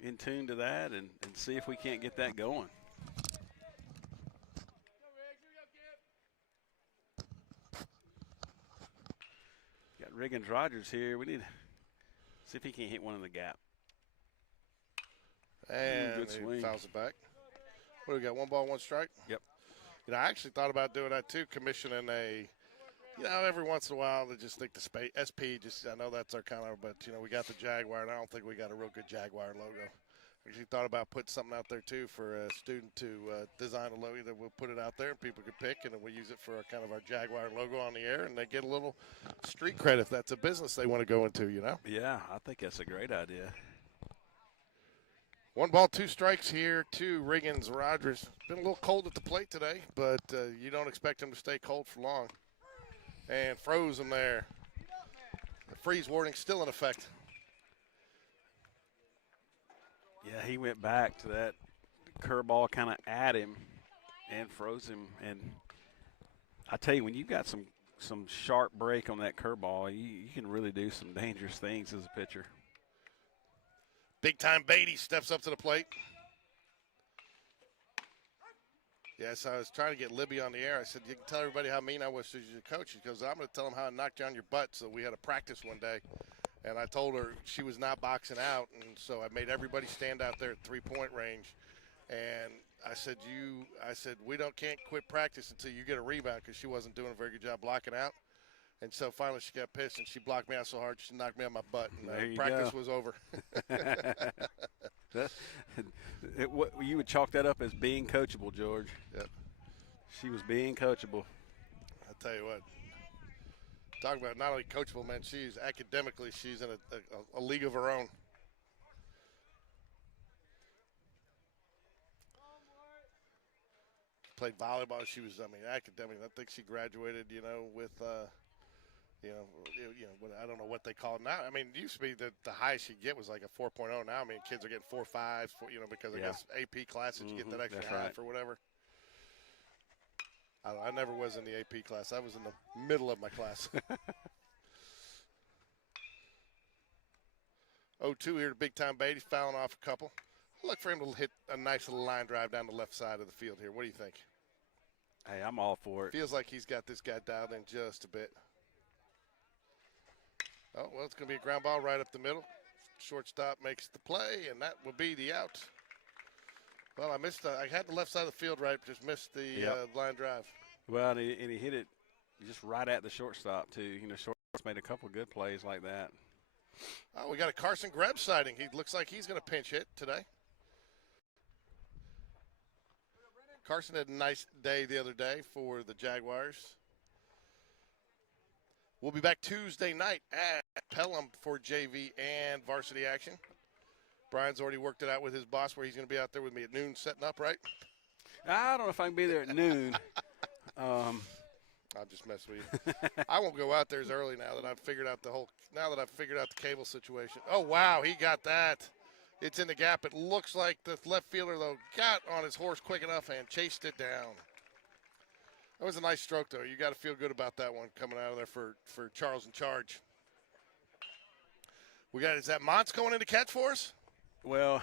in tune to that and see if we can't get that going. Got Riggins Rogers here. We need to see if he can't hit one in the gap. And good he swing. fouls it back. What do we got? 1 ball, 1 strike? Yep. I actually thought about doing that too, commissioning every once in a while they just think the SP, I know that's our kind of, but, we got the Jaguar, and I don't think we got a real good Jaguar logo. I actually thought about putting something out there too for a student to design a logo that we'll put it out there and people could pick, and then we'll use it for our Jaguar logo on the air, and they get a little street cred if that's a business they want to go into, Yeah, I think that's a great idea. 1 ball, 2 strikes here to Riggins Rogers. Been a little cold at the plate today, but you don't expect him to stay cold for long. And froze him there. The freeze warning still in effect. Yeah, he went back to that curveball kind of at him and froze him. And I tell you, when you've got some sharp break on that curveball, you can really do some dangerous things as a pitcher. Big time Beatty steps up to the plate. Yes, I was trying to get Libby on the air. I said, you can tell everybody how mean I was as your coach. She goes, I'm going to tell them how I knocked you on your butt. So we had a practice one day, and I told her she was not boxing out, and so I made everybody stand out there at 3-point range. And I said, we can't quit practice until you get a rebound, because she wasn't doing a very good job blocking out. And so finally she got pissed, and she blocked me out so hard she knocked me on my butt, and practice was over. You would chalk that up as being coachable, George. Yep. She was being coachable. I'll tell you what. Talk about not only coachable, man, she's academically, she's in a league of her own. Played volleyball. She was, academic. I think she graduated, with I don't know what they call it now. I mean, it used to be that the highest you get was like a 4.0. Now, kids are getting 4.5s, because I guess AP classes, you get that extra half or whatever. I never was in the AP class. I was in the middle of my class. 0-2 here to big time Beatty, fouling off a couple. Look for him to hit a nice little line drive down the left side of the field here. What do you think? Hey, I'm all for it. Feels like he's got this guy dialed in just a bit. Oh, well, it's going to be a ground ball right up the middle. Shortstop makes the play, and that will be the out. Well, I had the left side of the field right, just missed the line drive. Well, and he hit it, just right at the shortstop too. You know, shortstop's made a couple good plays like that. Oh, we got a Carson Greb sighting. He looks like he's going to pinch hit today. Carson had a nice day the other day for the Jaguars. We'll be back Tuesday night at Pelham for JV and varsity action. Brian's already worked it out with his boss where he's going to be out there with me at noon setting up, right? I don't know if I can be there at noon. I'm just messing with you. I won't go out there as early now that I've figured out the cable situation. Oh, wow, he got that. It's in the gap. It looks like the left fielder, though, got on his horse quick enough and chased it down. That was a nice stroke, though. You got to feel good about that one coming out of there for Charles in charge. Is that Montz going in to catch for us? Well,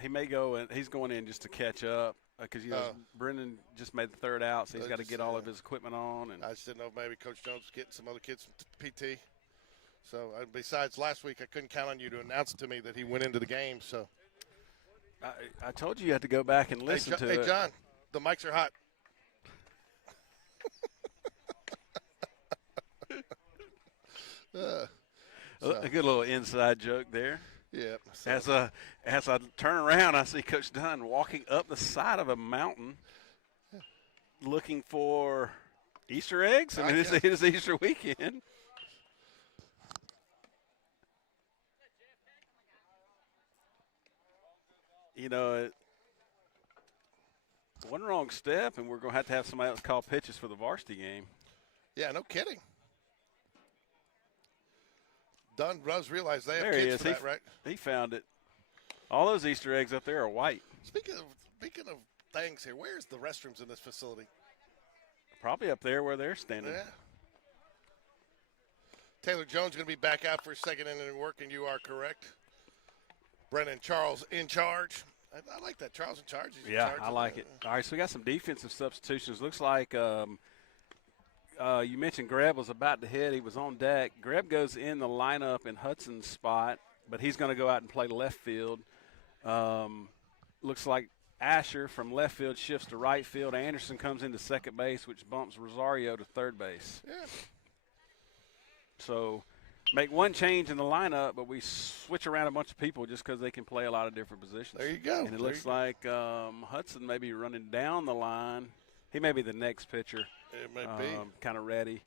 he may go, and he's going in just to catch up because, Brendan just made the third out, so he's got to get all of his equipment on. And I just didn't know if maybe Coach Jones was getting some other kids from PT. So, besides last week, I couldn't count on you to announce to me that he went into the game. So, I told you had to go back and listen to it. Hey, John, the mics are hot. A good little inside joke there. Yeah. As I turn around, I see Coach Dunn walking up the side of a mountain looking for Easter eggs. I mean, it is Easter weekend. You know, one wrong step, and we're going to have somebody else call pitches for the varsity game. Yeah, no kidding. Dunn does realize they have kids for that, right? He found it. All those Easter eggs up there are white. Speaking of things here, where's the restrooms in this facility? Probably up there where they're standing. Yeah. Taylor Jones going to be back out for his second inning of work, and you are correct. Brennan Charles in charge. I like that. Charles in charge. He's in charge I like it. All right, so we got some defensive substitutions. Looks like you mentioned Greb was about to hit. He was on deck. Greb goes in the lineup in Hudson's spot, but he's going to go out and play left field. Looks like Asher from left field shifts to right field. Anderson comes into second base, which bumps Rosario to third base. Yeah. So make one change in the lineup, but we switch around a bunch of people just because they can play a lot of different positions. There you go. And it looks like Hudson may be running down the line. He may be the next pitcher. It may be. Kind of ready.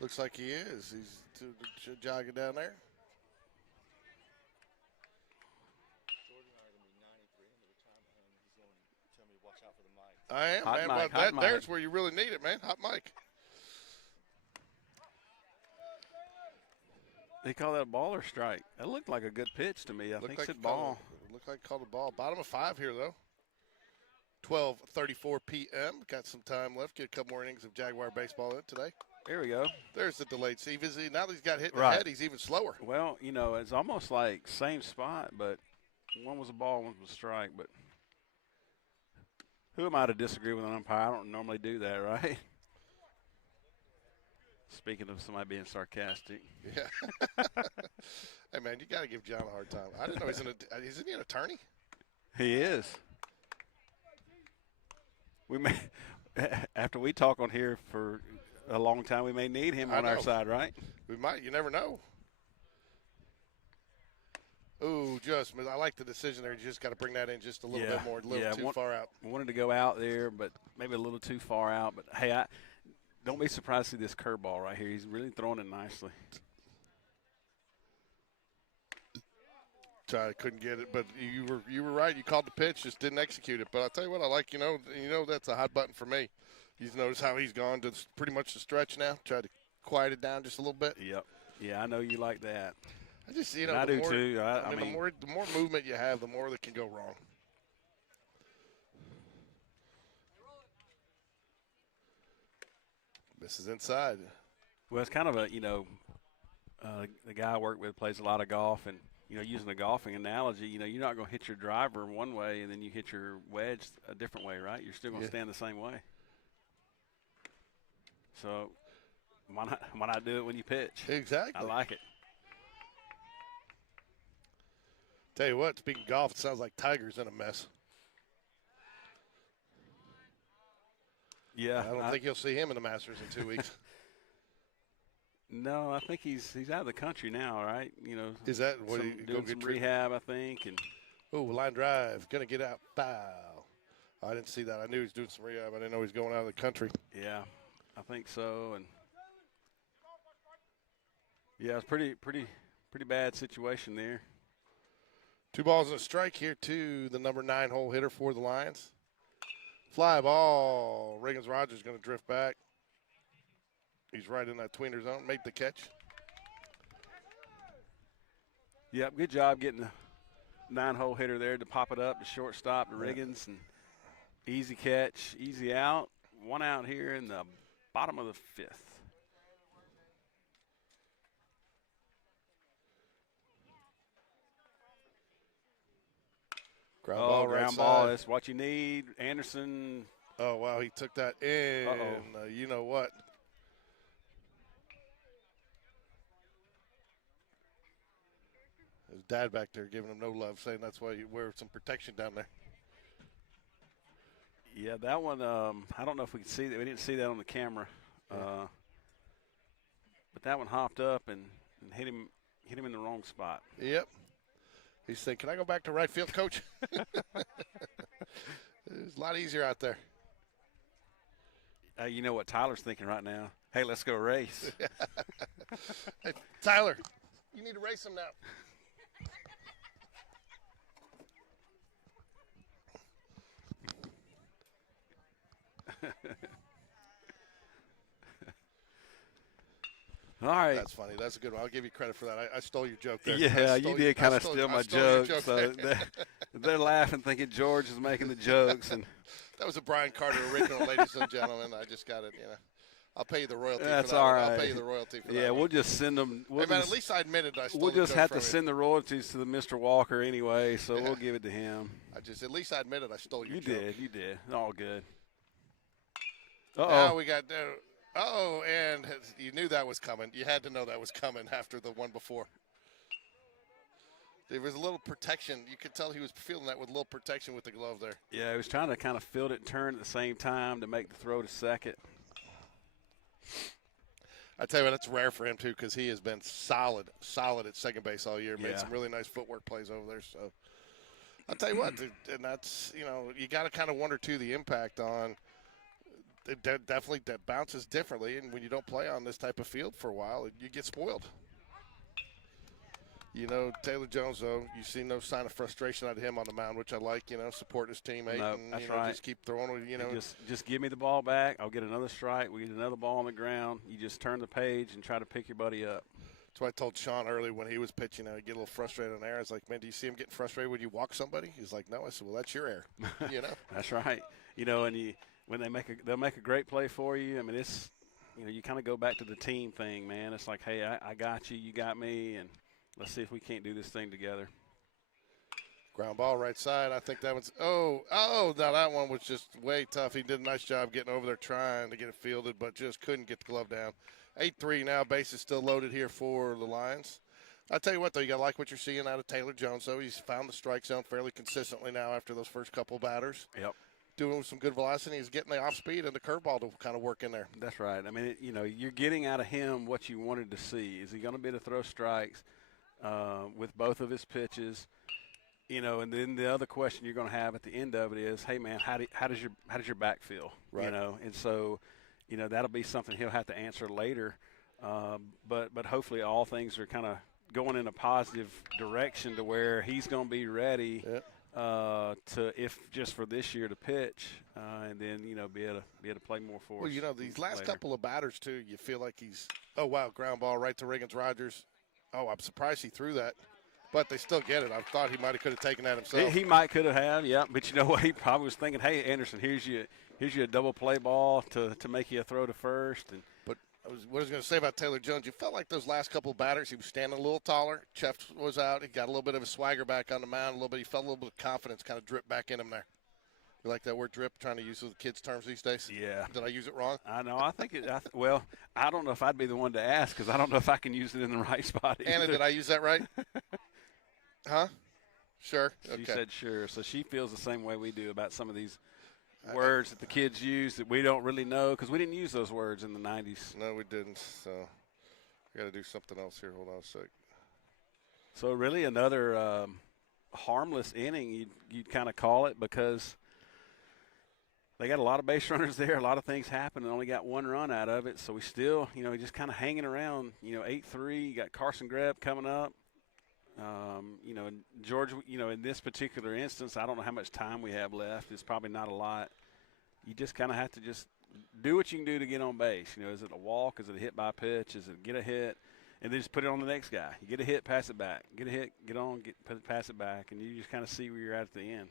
Looks like he is. He's jogging down there. I am, hot man. Mic, Well, hot there's mic. where you really need it, man. Hot mic. They call that a ball or strike. That looked like a good pitch to me. I think it said ball. Looked like called a ball. Bottom of 5 here, though. 12:34 p.m. Got some time left. Get a couple more innings of Jaguar baseball in today. There we go. There's the delayed see. Now that he's got hit in the Right. head, he's even slower. Well, you know, it's almost like same spot, but one was a ball, one was a strike. But who am I to disagree with an umpire? I don't normally do that, right? Speaking of somebody being sarcastic. Yeah. Hey, man, you got to give John a hard time. I didn't know isn't he an attorney? He is. We may, after we talk on here for a long time, we may need him on our side, right? We might. You never know. Ooh, I like the decision there. You just got to bring that in just a little bit more, too far out. I wanted to go out there, but maybe a little too far out. But, hey, don't be surprised to see this curveball right here. He's really throwing it nicely. Couldn't get it, but you were right. You called the pitch, just didn't execute it. But I'll tell you what, I like, that's a hot button for me. You notice how he's gone to pretty much the stretch now. Tried to quiet it down just a little bit. Yep. Yeah, I know you like that. I just, I do too. I mean, the more movement you have, the more that can go wrong. This is inside. Well, it's kind of a, the guy I work with plays a lot of golf, and, using a golfing analogy, you're not going to hit your driver one way and then you hit your wedge a different way, right? You're still going to stand the same way. So why not do it when you pitch? Exactly. I like it. Tell you what, speaking of golf, it sounds like Tiger's in a mess. Yeah. I don't think you'll see him in the Masters in 2 weeks. No, I think he's out of the country now, right? You know, Is that what he go doing get some treatment? rehab, I think, and Oh, line drive. Going to get out. Foul. I didn't see that. I knew he was doing some rehab. I didn't know he was going out of the country. yeah, I think so. And yeah, it's pretty bad situation there. 2 balls and a strike here to the number 9 hole hitter for the Lions. Fly ball. Riggins-Rogers going to drift back. He's right in that tweener zone. Made the catch. Yep, good job getting the 9-hole hitter there to pop it up to shortstop to Riggins, and easy catch, easy out. 1 out here in the bottom of the 5th. Ground ball right ground side. ball. That's what you need. Anderson. Oh, wow, he took that in. You know what? His dad back there giving him no love, saying that's why you wear some protection down there. Yeah, that one, I don't know if we could see that. We didn't see that on the camera. Yeah. But that one hopped up and hit him in the wrong spot. Yep. He's saying, can I go back to right field, coach? It's a lot easier out there. You know what Tyler's thinking right now? Hey, let's go race. Hey, Tyler, you need to race him now. All right. That's funny. That's a good one. I'll give you credit for that. I stole your joke there. Yeah, you did kind of steal my joke. So there. they're laughing, thinking George is making the jokes. And that was a Brian Carter original, ladies and gentlemen. I just got it, I'll pay you the royalty That's for that. all right. I'll pay you the royalty for that. Yeah, we'll just send them. Hey, man, at least I admitted I stole We'll just the joke have from to you. send the royalties to the Mr. Walker anyway, so we'll give it to him. At least I admitted I stole your joke. You did. All good. Now we got and you knew that was coming. You had to know that was coming after the one before. There was a little protection. You could tell he was feeling that with a little protection with the glove there. Yeah, he was trying to kind of field it and turn at the same time to make the throw to second. I tell you what, that's rare for him, too, because he has been solid at second base all year. Made Yeah. some really nice footwork plays over there. So I'll tell you what, and that's, you got to kind of wonder, too, the impact on – it definitely bounces differently, and when you don't play on this type of field for a while, you get spoiled. Taylor Jones, though, you see no sign of frustration out of him on the mound, which I like, supporting his teammate. No, and, that's right. Just keep throwing it, Just give me the ball back. I'll get another strike. We get another ball on the ground. You just turn the page and try to pick your buddy up. That's what I told Sean early when he was pitching. I'd get a little frustrated on air. I was like, man, do you see him getting frustrated when you walk somebody? He's like, no. I said, well, that's your air, That's right. And when they'll make a great play for you. I mean, it's, you kind of go back to the team thing, man. It's like, hey, I got you, you got me, and let's see if we can't do this thing together. Ground ball right side. I think that one's no, that one was just way tough. He did a nice job getting over there trying to get it fielded, but just couldn't get the glove down. 8-3 now. Base is still loaded here for the Lions. I'll tell you what, though, you got to like what you're seeing out of Taylor Jones, though. He's found the strike zone fairly consistently now after those first couple batters. Yep. Doing some good velocity. He's getting the off speed and the curveball to kind of work in there. That's right. I mean, you're getting out of him what you wanted to see. Is he going to be able to throw strikes with both of his pitches? And then the other question you're going to have at the end of it is, hey man, how does your back feel? Right. And so, that'll be something he'll have to answer later. But hopefully all things are kind of going in a positive direction to where he's going to be ready. Yep. To if just for this year to pitch, and then be able to play more for us. Well, these last later. couple of batters too, you feel like he's ground ball right to Riggins-Rogers. Oh, I'm surprised he threw that, but they still get it. I thought he might have taken that himself. He might could have, yeah. But you know what? He probably was thinking, hey Anderson, here's you a double play ball to make you a throw to first. And But what I was going to say about Taylor Jones, you felt like those last couple of batters, he was standing a little taller. Chef was out. He got a little bit of a swagger back on the mound a little bit. He felt a little bit of confidence kind of drip back in him there. You like that word drip, trying to use it with kids' terms these days? Yeah. Did I use it wrong? I know. I think well, I don't know if I'd be the one to ask because I don't know if I can use it in the right spot either. Anna, did I use that right? Huh? Sure. Okay. She said sure. So she feels the same way we do about some of these words that the kids use that we don't really know because we didn't use those words in the 90s. No, we didn't. So I got to do something else here. Hold on a sec. So really another harmless inning, you'd kind of call it, because they got a lot of base runners there. A lot of things happened and only got one run out of it. So we still, just kind of hanging around, 8-3. You got Carson Greb coming up. And George, in this particular instance, I don't know how much time we have left. It's probably not a lot. You just kind of have to just do what you can do to get on base. Is it a walk? Is it a hit by pitch? Is it get a hit? And then just put it on the next guy. You get a hit, pass it back. Get a hit, get on, pass it back. And you just kind of see where you're at the end.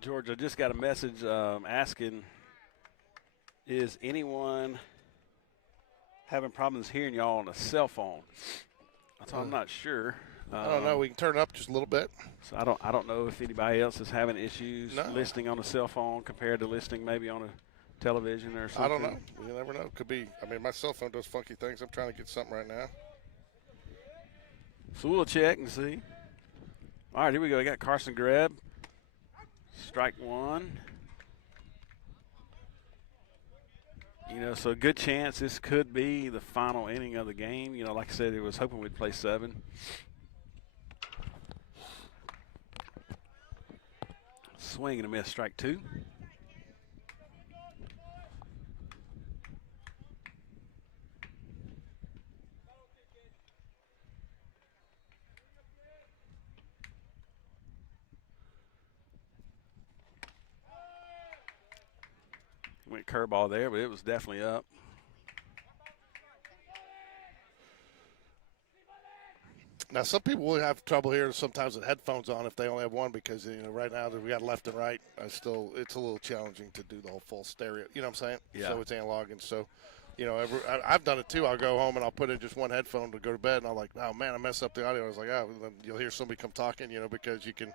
George, I just got a message asking, is anyone having problems hearing y'all on a cell phone? I'm not sure. I don't know. We can turn it up just a little bit. So I don't know if anybody else is having issues listening on a cell phone compared to listening maybe on a television or something. I don't know. You never know. Could be. I mean, my cell phone does funky things. I'm trying to get something right now. So we'll check and see. All right, here we go. We got Carson Greb. Strike one. So a good chance this could be the final inning of the game. Like I said, I was hoping we'd play 7. Swing and a miss, strike 2. Went curveball there, but it was definitely up. Now, some people will have trouble hearing sometimes with headphones on if they only have one, because right now that we got left and right, it's a little challenging to do the whole full stereo. You know what I'm saying? Yeah. So it's analog, and so I've done it too. I'll go home and I'll put in just one headphone to go to bed, and I'm like, oh man, I messed up the audio. I was like, oh, and then you'll hear somebody come talking, because you can,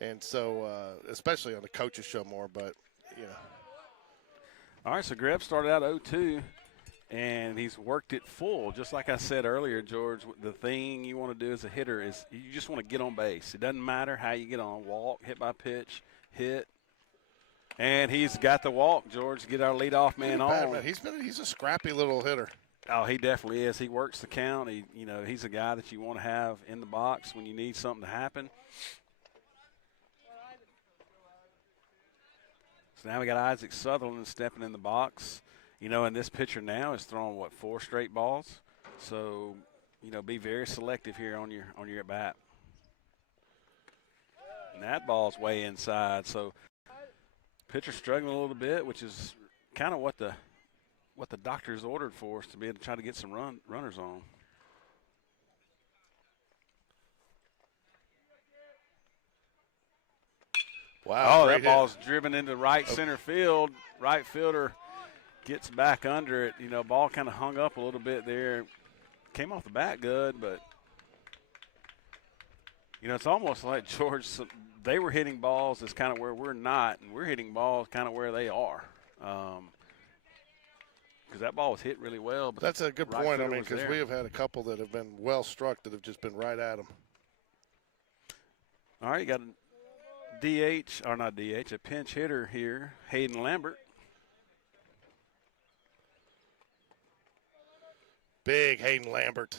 and so especially on the coaches show more, but All right, so Greb started out 0-2, and he's worked it full. Just like I said earlier, George, the thing you want to do as a hitter is you just want to get on base. It doesn't matter how you get on, walk, hit by pitch, hit. And he's got the walk, George, get our leadoff man on. Man. He's a scrappy little hitter. Oh, he definitely is. He works the count. He's a guy that you want to have in the box when you need something to happen. So now we got Isaac Sutherland stepping in the box. And this pitcher now is throwing, 4 straight balls. So, be very selective here on your at bat. And that ball's way inside. So, pitcher struggling a little bit, which is kind of what the doctors ordered for us, to be able to try to get some runners on. Wow. Oh, that ball's driven into right center field. Right fielder gets back under it. Ball kind of hung up a little bit there. Came off the bat good, but, it's almost like, George, they were hitting balls that's kind of where we're not, and we're hitting balls kind of where they are. Because that ball was hit really well. But that's a good point. I mean, because we have had a couple that have been well struck that have just been right at them. All right, you got a DH, or not DH, a pinch hitter here, Hayden Lambert. Big Hayden Lambert.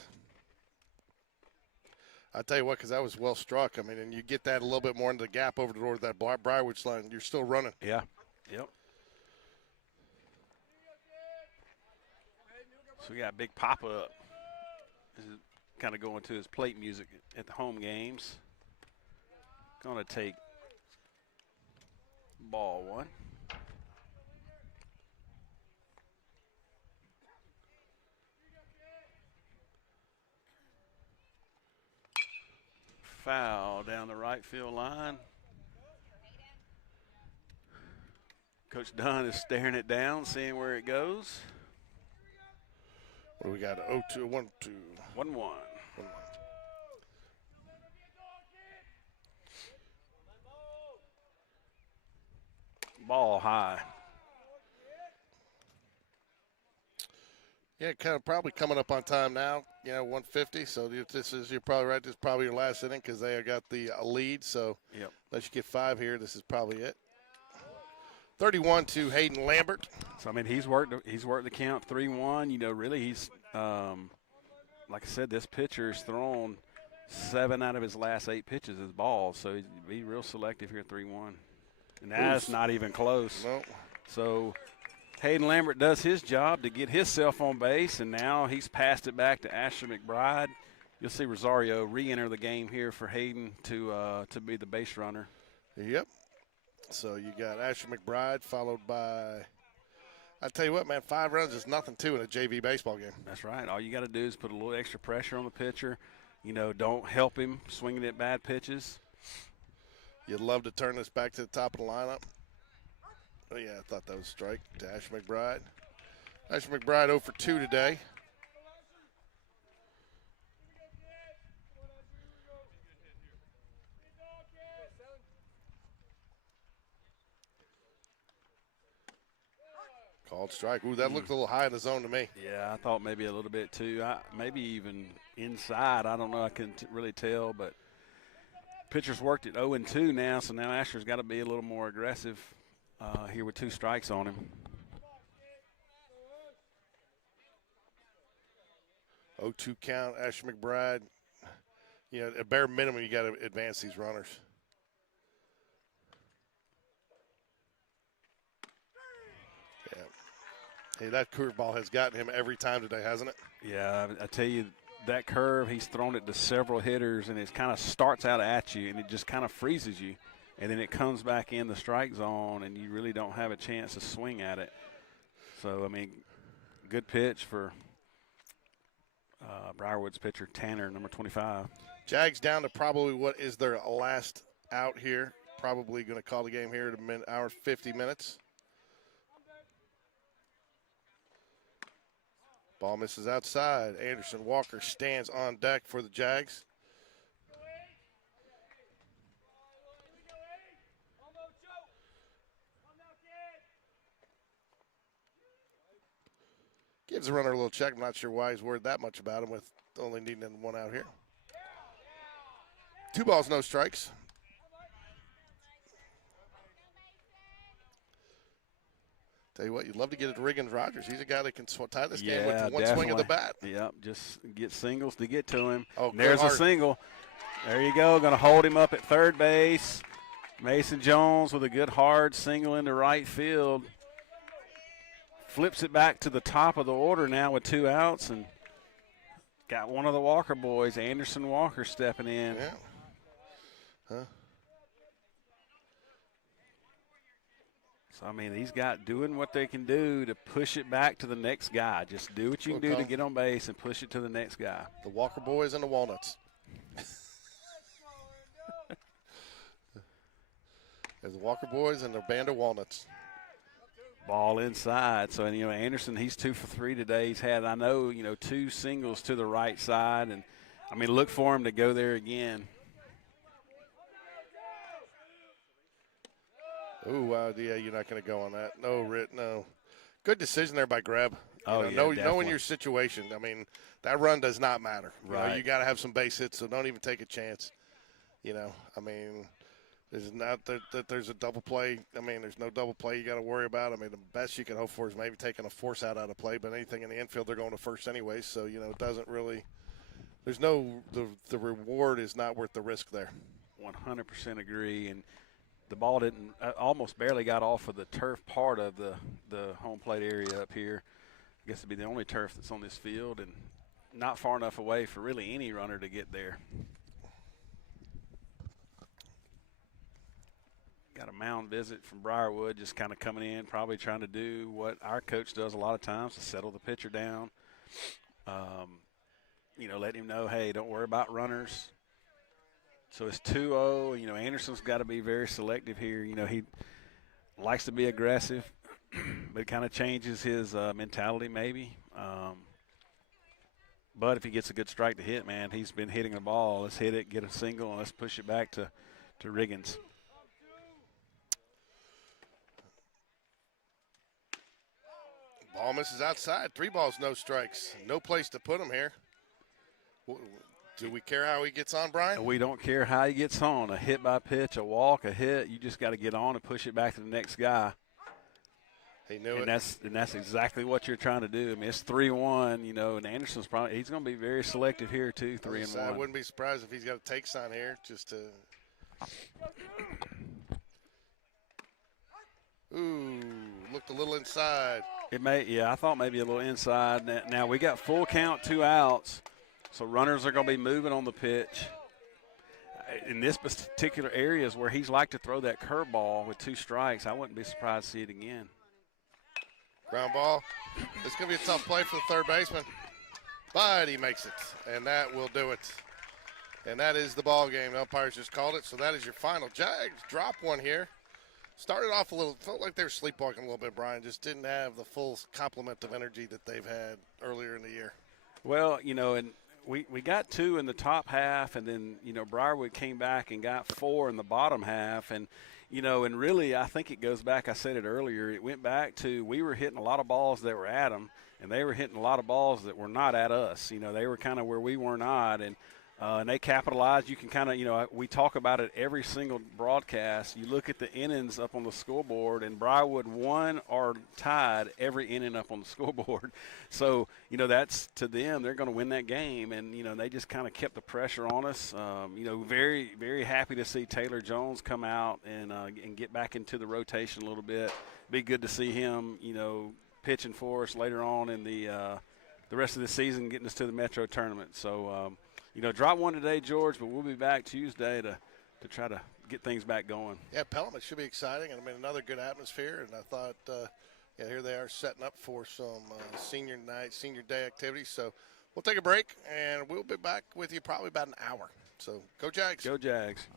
I tell you what, because that was well struck. I mean, and you get that a little bit more into the gap over toward that Briarwood line. You're still running. Yeah. Yep. So we got big pop-up. This is kind of going to his plate music at the home games. Going to take ball 1. Foul down the right field line. Coach Dunn is staring it down, seeing where it goes. What do we got? 0-2, 1-2. 1-1. Ball high. Yeah, kind of probably coming up on time now. 150. So you're probably right. This is probably your last inning because they got the lead. So Yep. unless you get 5 here, this is probably it. 31 to Hayden Lambert. So I mean, he's worked the count 3-1. Really he's like I said, this pitcher's thrown 7 out of his last 8 pitches as balls. So he's be real selective here at 3-1, and that's not even close. No. So Hayden Lambert does his job to get himself on base, and now he's passed it back to Asher McBride. You'll see Rosario re-enter the game here for Hayden to be the base runner. Yep. So you got Asher McBride followed by, I tell you what, man, 5 runs is nothing to in a JV baseball game. That's right. All you got to do is put a little extra pressure on the pitcher. Don't help him swinging at bad pitches. You'd love to turn this back to the top of the lineup. Oh, yeah, I thought that was a strike to Asher McBride. Asher McBride 0 for 2 today. Called strike. Ooh, that looked a little high in the zone to me. Yeah, I thought maybe a little bit too. Maybe even inside. I don't know. I couldn't really tell, but pitcher's worked at 0-2 now, so now Asher's got to be a little more aggressive here with 2 strikes on him. 0-2 count, Asher McBride. At bare minimum, you got to advance these runners. Yeah. Hey, that curveball has gotten him every time today, hasn't it? Yeah, I tell you, that curve, he's thrown it to several hitters, and it kind of starts out at you, and it just kind of freezes you. And then it comes back in the strike zone, and you really don't have a chance to swing at it. So, I mean, good pitch for Briarwood's pitcher, Tanner, number 25. Jags down to probably what is their last out here. Probably going to call the game here at an hour 50 minutes. Ball misses outside. Anderson Walker stands on deck for the Jags. Gives the runner a little check. I'm not sure why he's worried that much about him with only needing 1 out here. 2 balls, no strikes. Tell you what, you'd love to get it to Riggins Rogers. He's a guy that can tie this game with one swing of the bat. Yep, just get singles to get to him. Oh, there's a single. There you go. Going to hold him up at third base. Mason Jones with a good hard single into right field. Flips it back to the top of the order now with 2 outs, and got one of the Walker boys, Anderson Walker, stepping in. Yeah. Huh? So, I mean, he's got doing what they can do to push it back to the next guy. Just do what you can do to get on base and push it to the next guy. The Walker boys and the Walnuts. There's the Walker boys and their band of Walnuts. Ball inside. So, and, Anderson, he's 2 for 3 today. He's had, 2 singles to the right side. And, I mean, look for him to go there again. Ooh, wow, yeah, you're not going to go on that. No. Good decision there by Greb. Definitely. Knowing your situation. I mean, that run does not matter. Right. You got to have some base hits, so don't even take a chance. I mean, there's not that there's a double play. I mean, there's no double play you got to worry about. I mean, the best you can hope for is maybe taking a force out of play, but anything in the infield, they're going to first anyway. So, it doesn't really – there's no – the reward is not worth the risk there. 100% agree. And the ball didn't almost barely got off of the turf part of the home plate area up here. I guess it'd be the only turf that's on this field, and not far enough away for really any runner to get there. Got a mound visit from Briarwood, just kind of coming in, probably trying to do what our coach does a lot of times, to settle the pitcher down. Let him know, hey, don't worry about runners. So it's 2-0. Anderson's got to be very selective here. He likes to be aggressive, but it kind of changes his mentality maybe. But if he gets a good strike to hit, man, he's been hitting the ball. Let's hit it, get a single, and let's push it back to Riggins. Ball misses outside. 3 balls, no strikes. No place to put him here. Do we care how he gets on, Brian? We don't care how he gets on. A hit by pitch, a walk, a hit. You just got to get on and push it back to the next guy. He knew and it. That's exactly what you're trying to do. I mean, it's 3-1, and Anderson's probably – he's going to be very selective here, too, 3-1. I wouldn't be surprised if he's got a take sign here just to – ooh, looked a little inside. I thought maybe a little inside. Now we got full count, 2 outs, so runners are going to be moving on the pitch. In this particular area is where he's like to throw that curveball with 2 strikes. I wouldn't be surprised to see it again. Ground ball. It's going to be a tough play for the third baseman, but he makes it, and that will do it. And that is the ball game. The umpires just called it, so that is your final. Jags drop one here. Started off a little, felt like they were sleepwalking a little bit, Brian. Just didn't have the full complement of energy that they've had earlier in the year. Well, and we got 2 in the top half, and then, Briarwood came back and got 4 in the bottom half. And, and really I think it goes back, I said it earlier, it went back to we were hitting a lot of balls that were at them, and they were hitting a lot of balls that were not at us. They were kind of where we were not. And they capitalized. You can kind of, we talk about it every single broadcast. You look at the innings up on the scoreboard, and Briarwood won or tied every inning up on the scoreboard. So, that's to them. They're going to win that game. And, they just kind of kept the pressure on us. Very, very happy to see Taylor Jones come out and get back into the rotation a little bit. Be good to see him, pitching for us later on in the rest of the season, getting us to the Metro tournament. So, drop one today, George, but we'll be back Tuesday to try to get things back going. Yeah, Pelham, it should be exciting. I mean, another good atmosphere, and I thought, here they are setting up for some senior night, senior day activities. So we'll take a break, and we'll be back with you probably about an hour. So go Jags. Go Jags.